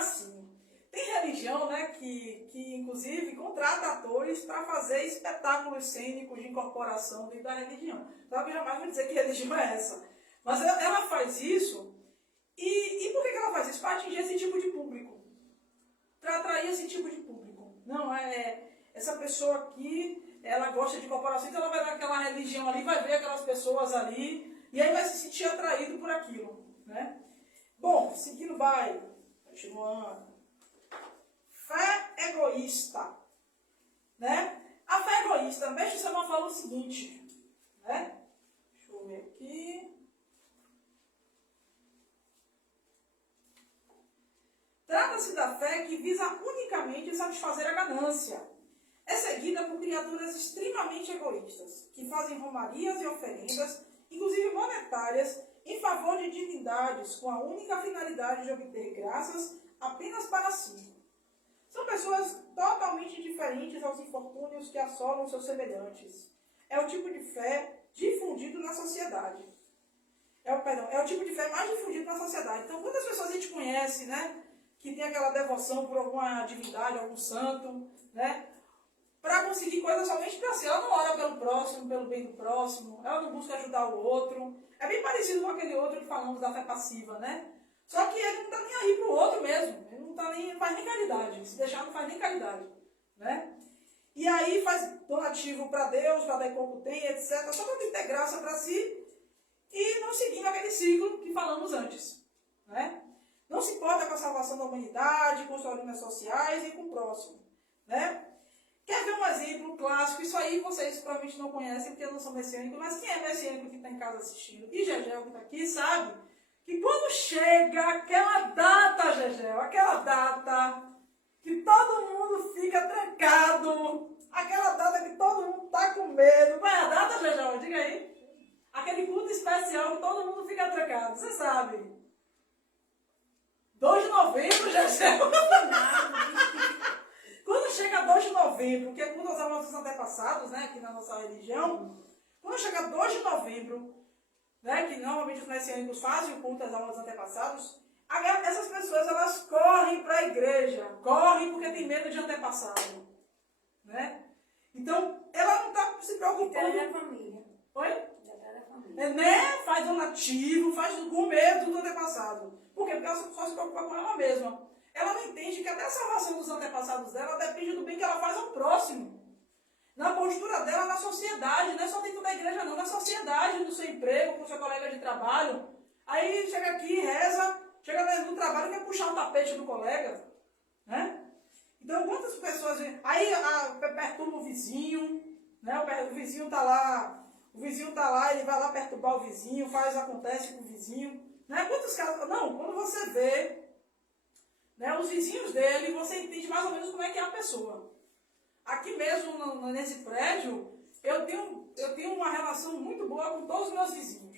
Sim. Tem religião, né, que inclusive contrata atores para fazer espetáculos cênicos de incorporação dentro da religião. Então eu jamais vou dizer que religião é essa. Mas ela faz isso. E por que ela faz isso? Para atingir esse tipo de público. Para atrair esse tipo de público. Não, essa pessoa aqui, ela gosta de incorporação, então ela vai naquela religião ali, vai ver aquelas pessoas ali, e aí vai se sentir atraído por aquilo, né? Bom, seguindo vai, continuando. Fé egoísta, né? A fé egoísta, Mestre Samuel fala o seguinte, né? Deixa eu ver aqui. Trata-se da fé que visa unicamente satisfazer a ganância. É seguida por criaturas extremamente egoístas, que fazem romarias e oferendas, inclusive monetárias, em favor de divindades, com a única finalidade de obter graças apenas para si. São pessoas totalmente diferentes aos infortúnios que assolam seus semelhantes. É o tipo de fé difundido na sociedade. É o tipo de fé mais difundido na sociedade. Então, quantas pessoas a gente conhece, né? Que tem aquela devoção por alguma divindade, algum santo, né? Para conseguir coisas somente para si. Ela não ora pelo próximo, pelo bem do próximo. Ela não busca ajudar o outro. É bem parecido com aquele outro que falamos da fé passiva, né? Só que ele não está nem aí para o outro mesmo. Ele não faz nem caridade. Se deixar, não faz nem caridade, né? E aí faz donativo para Deus, para dar pouco tem, etc. Só para ter graça para si e não seguindo aquele ciclo que falamos antes, né? Não se importa com a salvação da humanidade, com os problemas sociais e com o próximo, né? Quer ver um exemplo clássico? Isso aí vocês provavelmente não conhecem porque não são messiânicos, mas quem é messiânico que está em casa assistindo? E Gegel que está aqui sabe que quando chega aquela data, Gegel, aquela data que todo mundo fica trancado, aquela data que todo mundo está com medo, qual é a data, Gegel? Diga aí. Aquele culto especial que todo mundo fica trancado, você sabe. 2 de novembro, Gegel. Quando chega 2 de novembro, que é culto aos nossos antepassados, né, aqui na nossa religião, quando chega 2 de novembro, né, que normalmente os messiânicos fazem o culto aos nossos antepassados, essas pessoas elas correm para a igreja, correm porque tem medo de antepassado, né? Então, ela não está se preocupando. Já tá da família. Oi? Já tá da família. Né? Faz donativo, faz com medo do antepassado. Por quê? Porque ela só se preocupa com ela mesma. Ela não entende que até a salvação dos antepassados dela depende do bem que ela faz ao próximo. Na postura dela, na sociedade, não é só dentro da igreja não, na sociedade, no seu emprego, com o seu colega de trabalho. Aí chega aqui, reza, chega no trabalho e quer puxar o tapete do colega, né? Então, quantas pessoas... Aí perturba o vizinho, né? O vizinho tá lá, ele vai lá perturbar o vizinho, acontece com o vizinho, né? Quantos casos... Não, quando você vê, né, os vizinhos dele, você entende mais ou menos como é que é a pessoa. Aqui mesmo, nesse prédio, eu tenho uma relação muito boa com todos os meus vizinhos.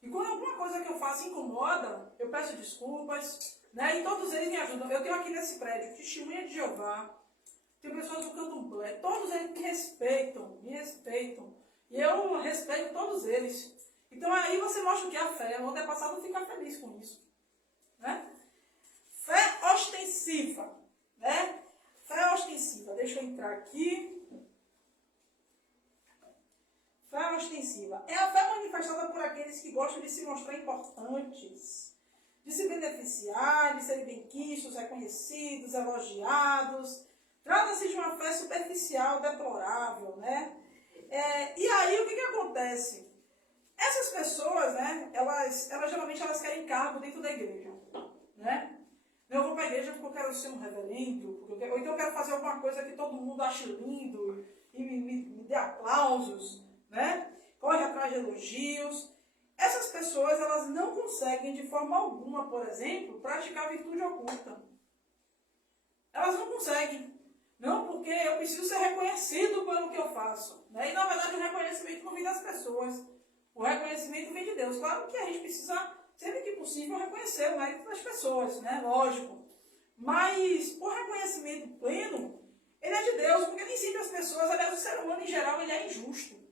E quando alguma coisa que eu faço incomoda, eu peço desculpas, né? E todos eles me ajudam. Eu tenho aqui nesse prédio Testemunha de Jeová, tem pessoas do Candomblé, todos eles me respeitam. E eu respeito todos eles. Então aí você mostra o que é a fé. O antepassado fica feliz com isso. Né? Fé ostensiva. Né? Fé ostensiva. Deixa eu entrar aqui. Fé ostensiva. É a fé manifestada por aqueles que gostam de se mostrar importantes, de se beneficiar, de serem benquistos, reconhecidos, elogiados. Trata-se de uma fé superficial, deplorável, né? E aí, o que acontece? Essas pessoas, né, elas geralmente querem cargo dentro da igreja, né? Eu vou para a igreja porque eu quero ser um reverendo, ou então eu quero fazer alguma coisa que todo mundo ache lindo e me dê aplausos, né? Corre atrás de elogios. Essas pessoas, elas não conseguem de forma alguma, por exemplo, praticar virtude oculta. Elas não conseguem. Não, porque eu preciso ser reconhecido pelo que eu faço. Né? E, na verdade, o reconhecimento não vem das pessoas. O reconhecimento vem de Deus. Claro que a gente precisa, sempre que possível, reconhecer o mérito das pessoas, né? Lógico. Mas o reconhecimento pleno, ele é de Deus, porque nem sempre as pessoas, aliás, o ser humano em geral, ele é injusto.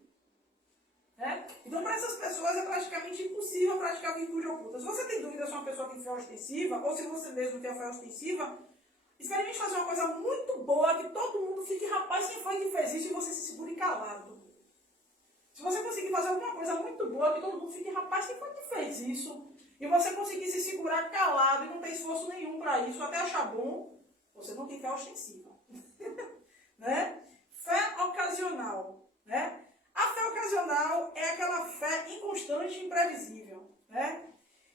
Né? Então, para essas pessoas é praticamente impossível praticar virtude oculta. Se você tem dúvida se uma pessoa tem fé ostensiva, ou se você mesmo tem a fé ostensiva, experimente fazer uma coisa muito boa, que todo mundo fique, rapaz, quem foi que fez isso, e você se segure calado. Se você conseguir fazer alguma coisa muito boa, que todo mundo fique, rapaz, quem foi que fez isso, e você conseguir se segurar calado e não ter esforço nenhum para isso, até achar bom, você não tem fé ostensiva. Né? Fé ocasional. Né? A fé ocasional é aquela fé inconstante e imprevisível. Né?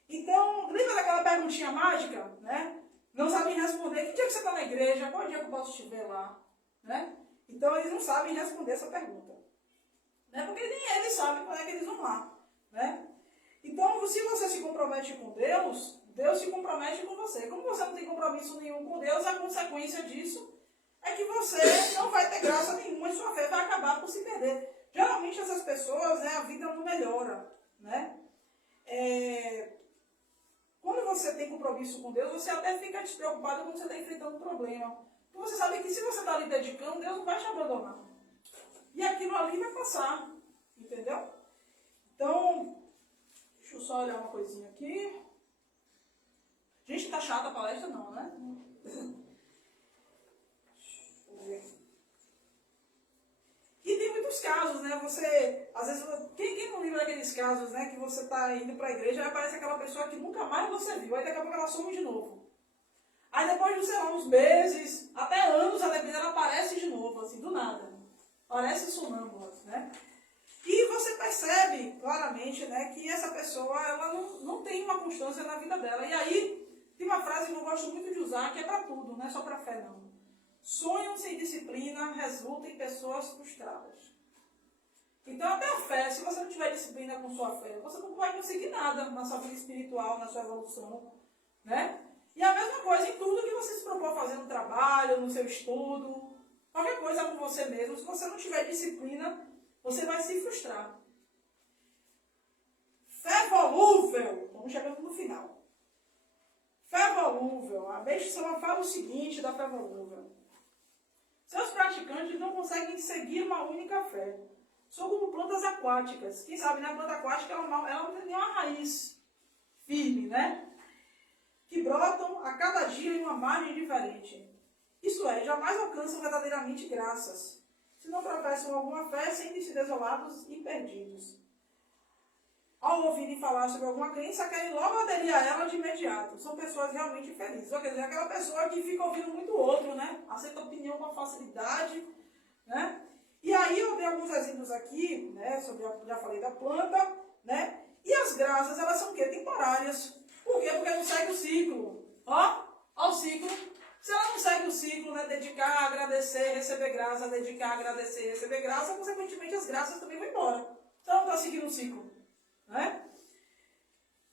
Então, lembra daquela perguntinha mágica? Né? Não sabem responder. Que dia que você está na igreja? Qual dia que eu posso te ver lá? Né? Então, eles não sabem responder essa pergunta. Né? Porque nem eles sabem quando é que eles vão lá. Né? Então, se você se compromete com Deus, Deus se compromete com você. Como você não tem compromisso nenhum com Deus, a consequência disso é que você não vai ter graça nenhuma e sua fé vai acabar por se perder. Geralmente, essas pessoas, né, a vida não melhora. Né? Quando você tem compromisso com Deus, você até fica despreocupado quando você está enfrentando um problema. Porque você sabe que se você está ali dedicando, Deus não vai te abandonar. E aquilo ali vai passar. Entendeu? Então, deixa eu só olhar uma coisinha aqui. Gente, tá chata a palestra não, né? Deixa eu ver. E tem muitos casos, né? Você, às vezes, quem não lembra daqueles casos, né? Que você tá indo pra igreja e aparece aquela pessoa que nunca mais você viu. Aí daqui a pouco ela some de novo. Aí depois de, sei lá, uns meses, até anos, ela aparece de novo, assim, do nada. Parece sonâmbula, né? E você percebe claramente, né, que essa pessoa ela não tem uma constância na vida dela. E aí, tem uma frase que eu gosto muito de usar, que é para tudo, não é só para fé, não. Sonhos sem disciplina resultam em pessoas frustradas. Então, até a fé, se você não tiver disciplina com sua fé, você não vai conseguir nada na sua vida espiritual, na sua evolução. Né? E a mesma coisa em tudo que você se propõe a fazer no trabalho, no seu estudo, qualquer coisa com você mesmo. Se você não tiver disciplina, você vai se frustrar. Fé volúvel. Estamos chegando no final. Fé volúvel. A Beixama fala o seguinte da fé volúvel. Seus praticantes não conseguem seguir uma única fé. São como plantas aquáticas. Quem sabe, né? A planta aquática ela não tem nenhuma raiz firme, né? Que brotam a cada dia em uma margem diferente. Isso é, jamais alcançam verdadeiramente graças. Se não professam alguma fé, sentem-se desolados e perdidos. Ao ouvirem falar sobre alguma crença, querem logo aderir a ela de imediato. São pessoas realmente infelizes. Quer dizer, aquela pessoa que fica ouvindo muito o outro, né? Aceita opinião com facilidade, né? E aí eu dei alguns exemplos aqui, né? Já falei da planta, né? E as graças, elas são o quê? Temporárias. Por quê? Porque não segue o ciclo. Ó o ciclo. Se ela não segue o ciclo, né? Dedicar, agradecer, receber graça, dedicar, agradecer, receber graça, consequentemente as graças também vão embora. Então não está seguindo o ciclo. Né?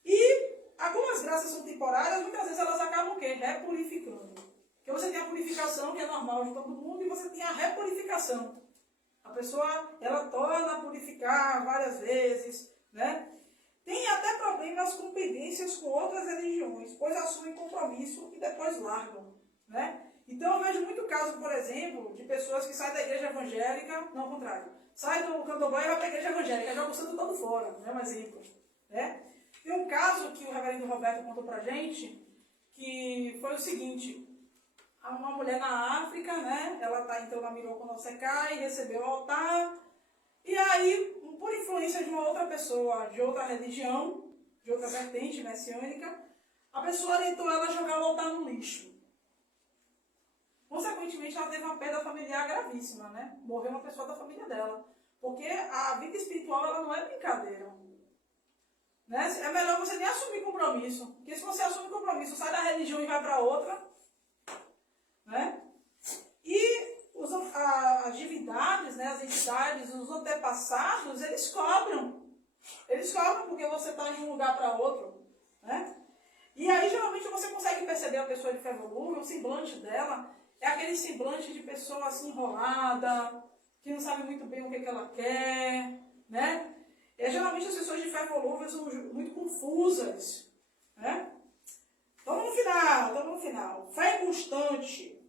E algumas graças são temporárias, muitas vezes elas acabam o quê? Repurificando. Porque você tem a purificação, que é normal de todo mundo, e você tem a repurificação. A pessoa, ela torna a purificar várias vezes, né? Tem até problemas com pendências com outras religiões, pois assumem compromisso e depois largam, né? Então eu vejo muito caso, por exemplo, de pessoas que saem da igreja evangélica, não, ao contrário, saem do candomblé e vai para a igreja evangélica, joga o santo todo fora, não é um exemplo. Né? Tem um caso que o reverendo Roberto contou pra gente, que foi o seguinte: uma mulher na África, né, ela entrou na Miroko no Sekai, recebeu o altar, e aí, por influência de uma outra pessoa, de outra religião, de outra vertente messiânica, a pessoa orientou ela a jogar o altar no lixo. Consequentemente, ela teve uma perda familiar gravíssima, né? Morreu uma pessoa da família dela. Porque a vida espiritual, ela não é brincadeira. Né? É melhor você nem assumir compromisso. Porque se você assume compromisso, sai da religião e vai para outra. Né? E as divindades, né, as entidades, os antepassados, eles cobram. Eles cobram porque você está de um lugar para outro. Né? E aí, geralmente, você consegue perceber a pessoa de fé volúvel, o semblante dela é aquele semblante de pessoa assim enrolada, que não sabe muito bem o que ela quer, né? Geralmente as pessoas de fé volúvel são muito confusas, né? Estamos no final. Fé inconstante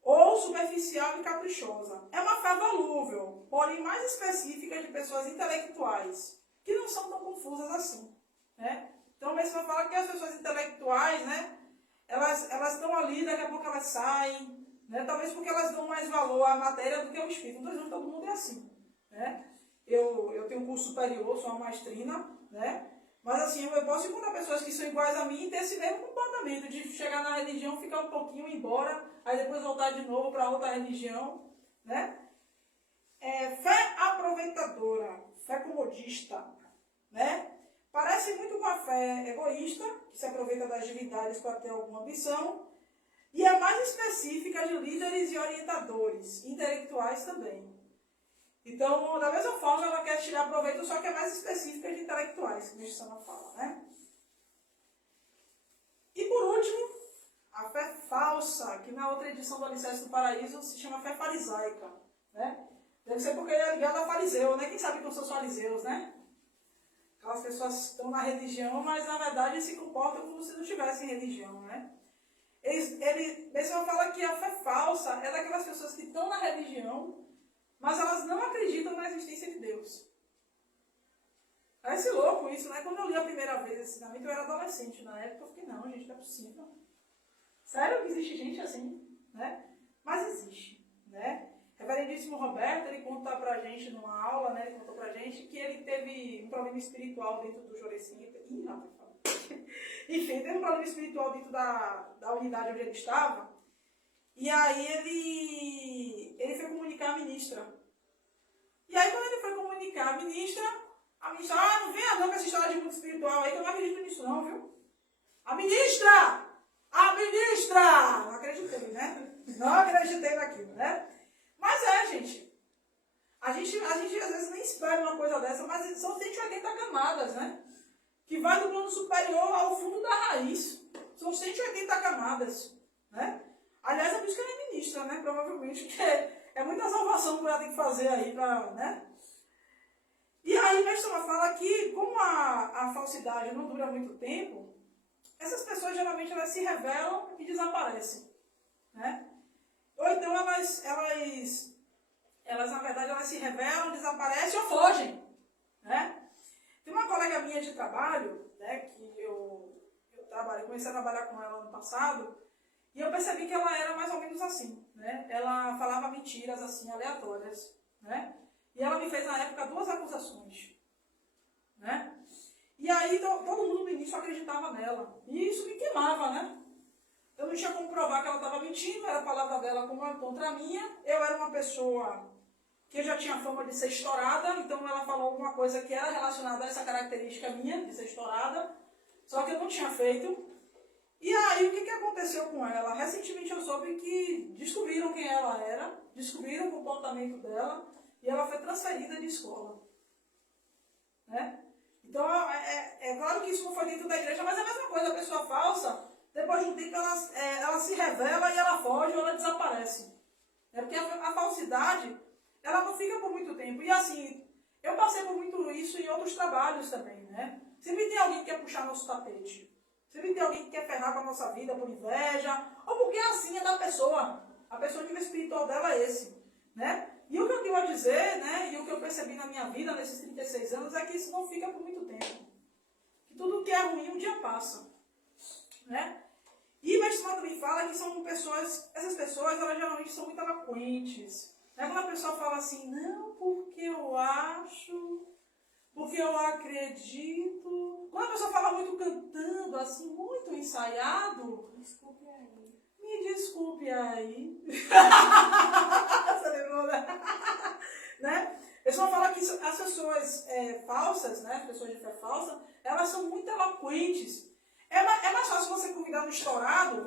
ou superficial e caprichosa. É uma fé volúvel, porém mais específica de pessoas intelectuais, que não são tão confusas assim, né? Então, mas você fala que as pessoas intelectuais, né? Elas estão ali, daqui a pouco elas saem, né? Talvez porque elas dão mais valor à matéria do que ao espírito. Não estou dizendo que todo mundo é assim, né? Eu tenho um curso superior, sou uma maestrina, né? Mas assim, eu posso encontrar pessoas que são iguais a mim e ter esse mesmo comportamento de chegar na religião, ficar um pouquinho, ir embora, aí depois voltar de novo para outra religião, né? Fé aproveitadora, fé comodista, né? Parece muito com a fé egoísta, que se aproveita das divindades para ter alguma ambição, e é mais específica de líderes e orientadores, intelectuais também. Então, da mesma forma, ela quer tirar proveito, só que é mais específica de intelectuais, que a gente fala, né? E por último, a fé falsa, que na outra edição do Alicerce do Paraíso se chama fé farisaica, né? Deve ser porque ele é ligado a fariseu, né? Quem sabe que são os fariseus, né? Aquelas pessoas estão na religião, mas na verdade se comportam como se não tivessem religião, né? Ele mesmo fala que a fé falsa é daquelas pessoas que estão na religião, mas elas não acreditam na existência de Deus. Parece louco isso, né? Quando eu li a primeira vez esse ensinamento, eu era adolescente na época, eu fiquei, não, gente, não é possível. Sério que existe gente assim, né? Mas existe, né? Reverendíssimo Roberto, ele conta pra gente numa aula, né? Ele contou pra gente que ele teve um problema espiritual dentro do Jorecim. Enfim, teve um problema espiritual dentro da unidade onde ele estava. E aí ele foi comunicar a ministra. E aí quando ele foi comunicar a ministra, não venha não com essa história de mundo espiritual aí, que eu não acredito nisso não, viu? A ministra! Não acreditei, né? Não acreditei naquilo, né? Mas gente. A gente às vezes nem espera uma coisa dessa, mas são 180 camadas, né? Que vai do plano superior ao fundo da raiz. São 180 camadas, né? Aliás, é por isso que ela é ministra, né? Provavelmente, porque é muita salvação que ela tem que fazer aí, né? E aí, mestre fala que, como a falsidade não dura muito tempo, essas pessoas geralmente elas se revelam e desaparecem, né? Ou então elas na verdade, elas se revelam, desaparecem ou fogem, né? Tem uma colega minha de trabalho, né, que eu comecei a trabalhar com ela ano passado, e eu percebi que ela era mais ou menos assim, né? Ela falava mentiras assim, aleatórias, né? E ela me fez na época 2 acusações, né? E aí todo mundo no início acreditava nela. E isso me queimava, né? Eu não tinha como provar que ela estava mentindo, era a palavra dela contra a minha. Eu era uma pessoa que já tinha fama de ser estourada, então ela falou alguma coisa que era relacionada a essa característica minha, de ser estourada, só que eu não tinha feito. E aí, o que aconteceu com ela? Recentemente eu soube que descobriram quem ela era, descobriram o comportamento dela, e ela foi transferida de escola. Né? Então, é claro que isso não foi dentro da igreja, mas é a mesma coisa, a pessoa falsa, depois de um tempo ela se revela e ela foge ou ela desaparece. Porque a falsidade, ela não fica por muito tempo. E assim, eu passei por muito isso em outros trabalhos também, né? Sempre tem alguém que quer puxar nosso tapete. Sempre tem alguém que quer ferrar com a nossa vida por inveja, ou por porque assim é da pessoa. A pessoa, o nível espiritual dela é esse, né? E o que eu tenho a dizer, né, e o que eu percebi na minha vida nesses 36 anos é que isso não fica por muito tempo. Que tudo que é ruim um dia passa, né? E o Mestre também fala que são pessoas, essas pessoas, elas geralmente são muito eloquentes. Né? Quando a pessoa fala assim, não, porque eu acho, porque eu acredito. Quando a pessoa fala muito cantando, assim, muito ensaiado, Desculpe aí. me desculpe aí. Você lembrou, né? A pessoa fala que as pessoas falsas, né? As pessoas de fé falsa, elas são muito eloquentes. É mais fácil você convidar no estourado,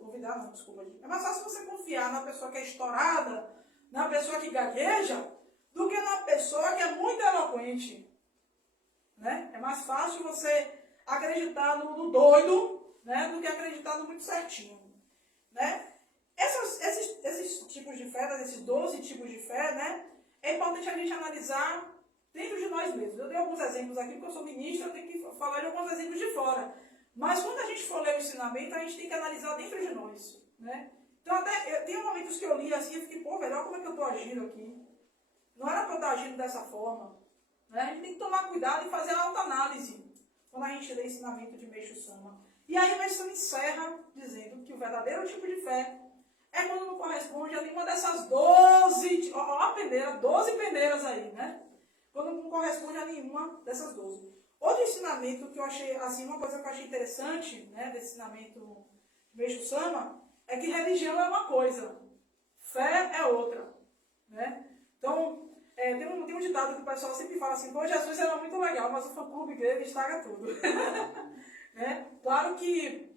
convidar não, desculpa, gente. É mais fácil você confiar na pessoa que é estourada, na pessoa que gagueja, do que na pessoa que é muito eloquente. Né? É mais fácil você acreditar no doido, né, do que acreditar no muito certinho. Né? Esses tipos de fé, esses 12 tipos de fé, né, é importante a gente analisar dentro de nós mesmos. Eu dei alguns exemplos aqui, porque eu sou ministra, eu tenho que falar de alguns exemplos de fora. Mas quando a gente for ler o ensinamento, a gente tem que analisar dentro de nós. Né? Então, até tem momentos que eu li assim e fiquei, pô, velho, olha como é que eu estou agindo aqui. Não era para eu estar agindo dessa forma. Né? A gente tem que tomar cuidado e fazer a autoanálise quando a gente lê o ensinamento de Meixo Sama. E aí o Meixo Sama encerra dizendo que o verdadeiro tipo de fé é quando não corresponde a nenhuma dessas 12, ó a peneira, 12 peneiras aí, né? Quando não corresponde a nenhuma dessas 12. Outro ensinamento que eu achei, assim, uma coisa que eu achei interessante, né, desse ensinamento de Meixo Sama, é que religião é uma coisa, fé é outra, né? Então, tem um ditado que o pessoal sempre fala assim, pô, Jesus era muito legal, mas o fã-clube dele estraga tudo. Né? Claro que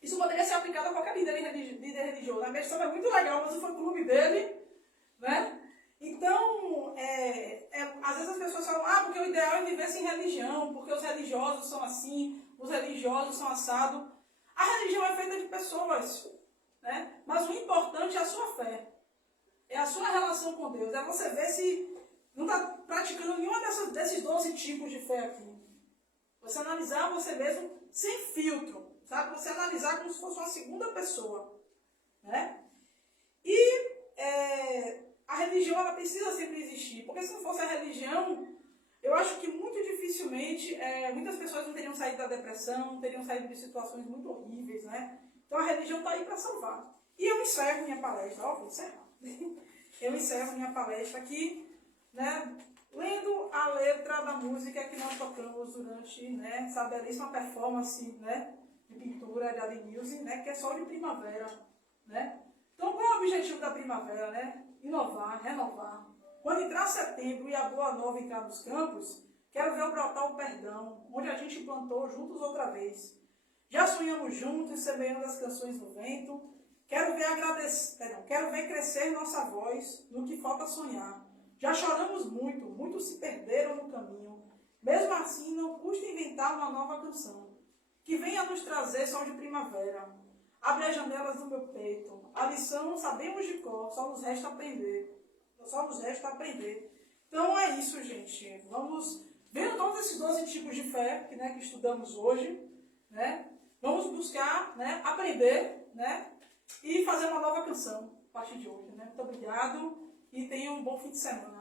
isso poderia ser aplicado a qualquer líder religioso. A Meixo Sama é muito legal, mas o fã-clube dele, né? Então, às vezes as pessoas falam, porque o ideal é viver sem religião, porque os religiosos são assim, os religiosos são assado. A religião é feita de pessoas, né? Mas o importante é a sua fé, é a sua relação com Deus, é você ver se não está praticando nenhuma desses 12 tipos de fé aqui. Você analisar você mesmo sem filtro, sabe? Você analisar como se fosse uma segunda pessoa, né? E a religião, ela precisa sempre existir, porque se não fosse a religião, eu acho que muito dificilmente, muitas pessoas não teriam saído da depressão, teriam saído de situações muito horríveis, né? Então a religião está aí para salvar. E eu encerro minha palestra, vou encerrar. Eu encerro minha palestra aqui, né, lendo a letra da música que nós tocamos durante, né, essa belíssima performance, né, de pintura de Adenilze, né, que é Sol de Primavera. Né? Então, qual é o objetivo da primavera? Né? Inovar, renovar. Quando entrar setembro e a boa nova entrar nos campos, quero ver brotar o perdão, onde a gente plantou juntos outra vez. Já sonhamos juntos, semeando as canções no vento. Quero ver crescer nossa voz no que falta sonhar. Já choramos muito, muitos se perderam no caminho. Mesmo assim, não custa inventar uma nova canção, que venha nos trazer sol de primavera. Abre as janelas do meu peito. A lição sabemos de cor, só nos resta aprender. Então é isso, gente. Vamos ver todos esses 12 tipos de fé que estudamos hoje. Né? Vamos buscar, né, aprender, né, e fazer uma nova canção a partir de hoje. Né? Muito obrigado e tenham um bom fim de semana.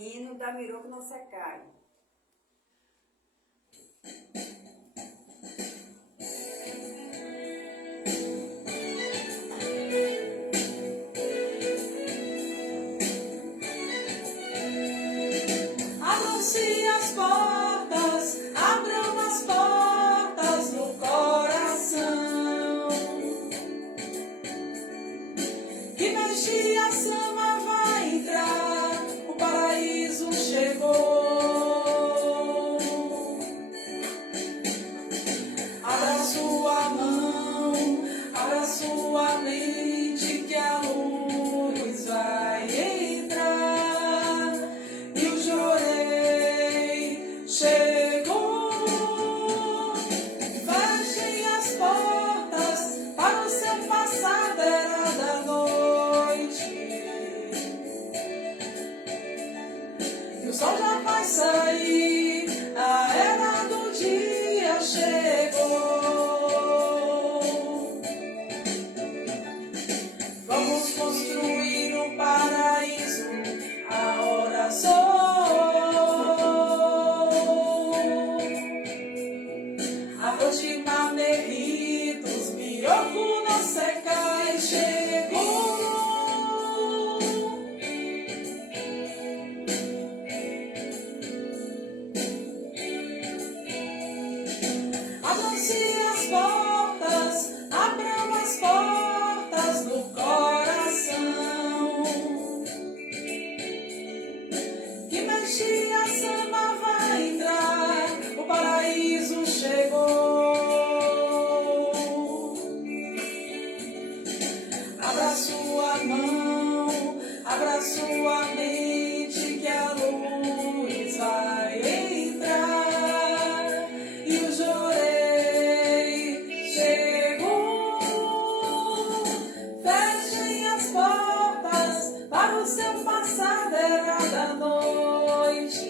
Hino da Miroco não se cai. Abram-se as portas, abram as portas no coração. Que Meixo Sama vai entrar, o paraíso chegou. sua mente que a luz vai entrar e o jorei chegou. Fechem as portas para o seu passado era da noite e o sol já vai sair, a era do dia chegou. Vamos construir um paraíso, a oração. A última meritos, miroco não seca e chegou. Abram-se as portas, abram as portas do coração. Que mexe a samba vai entrar, o paraíso chegou. Abra sua mão, abra sua mente, que a luz vai entrar e o jorei chegou. Fechem as portas para o seu passado era da noite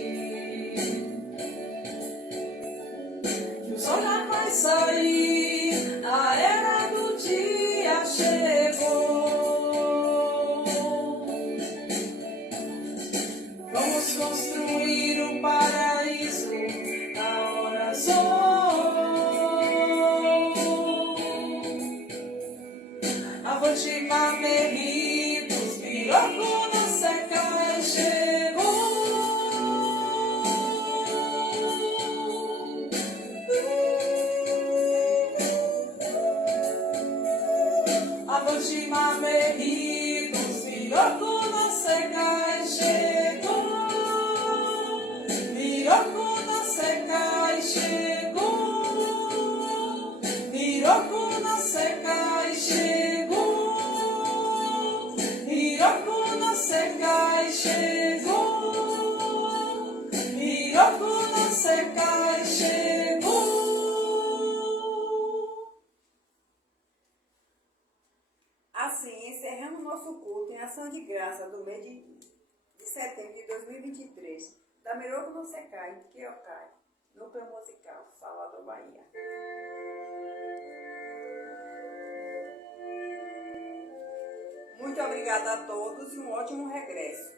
que o sol já vai sair, a era do dia chegou. Vamos construir um paraíso, a oração. Avante mameritos, piroco não seca e chegou. Avante mameritos, piroco não seca e chegou. Miroco não seca e chegou. Miroco não seca e chegou. Miroco não seca e chegou. Miroco não seca e chegou. Assim, encerramos nosso culto em ação de graça do mês de setembro de 2023, da Miroco no Secai, Queiocai, núcleo musical, Salvador, Bahia. Muito obrigada a todos e um ótimo regresso.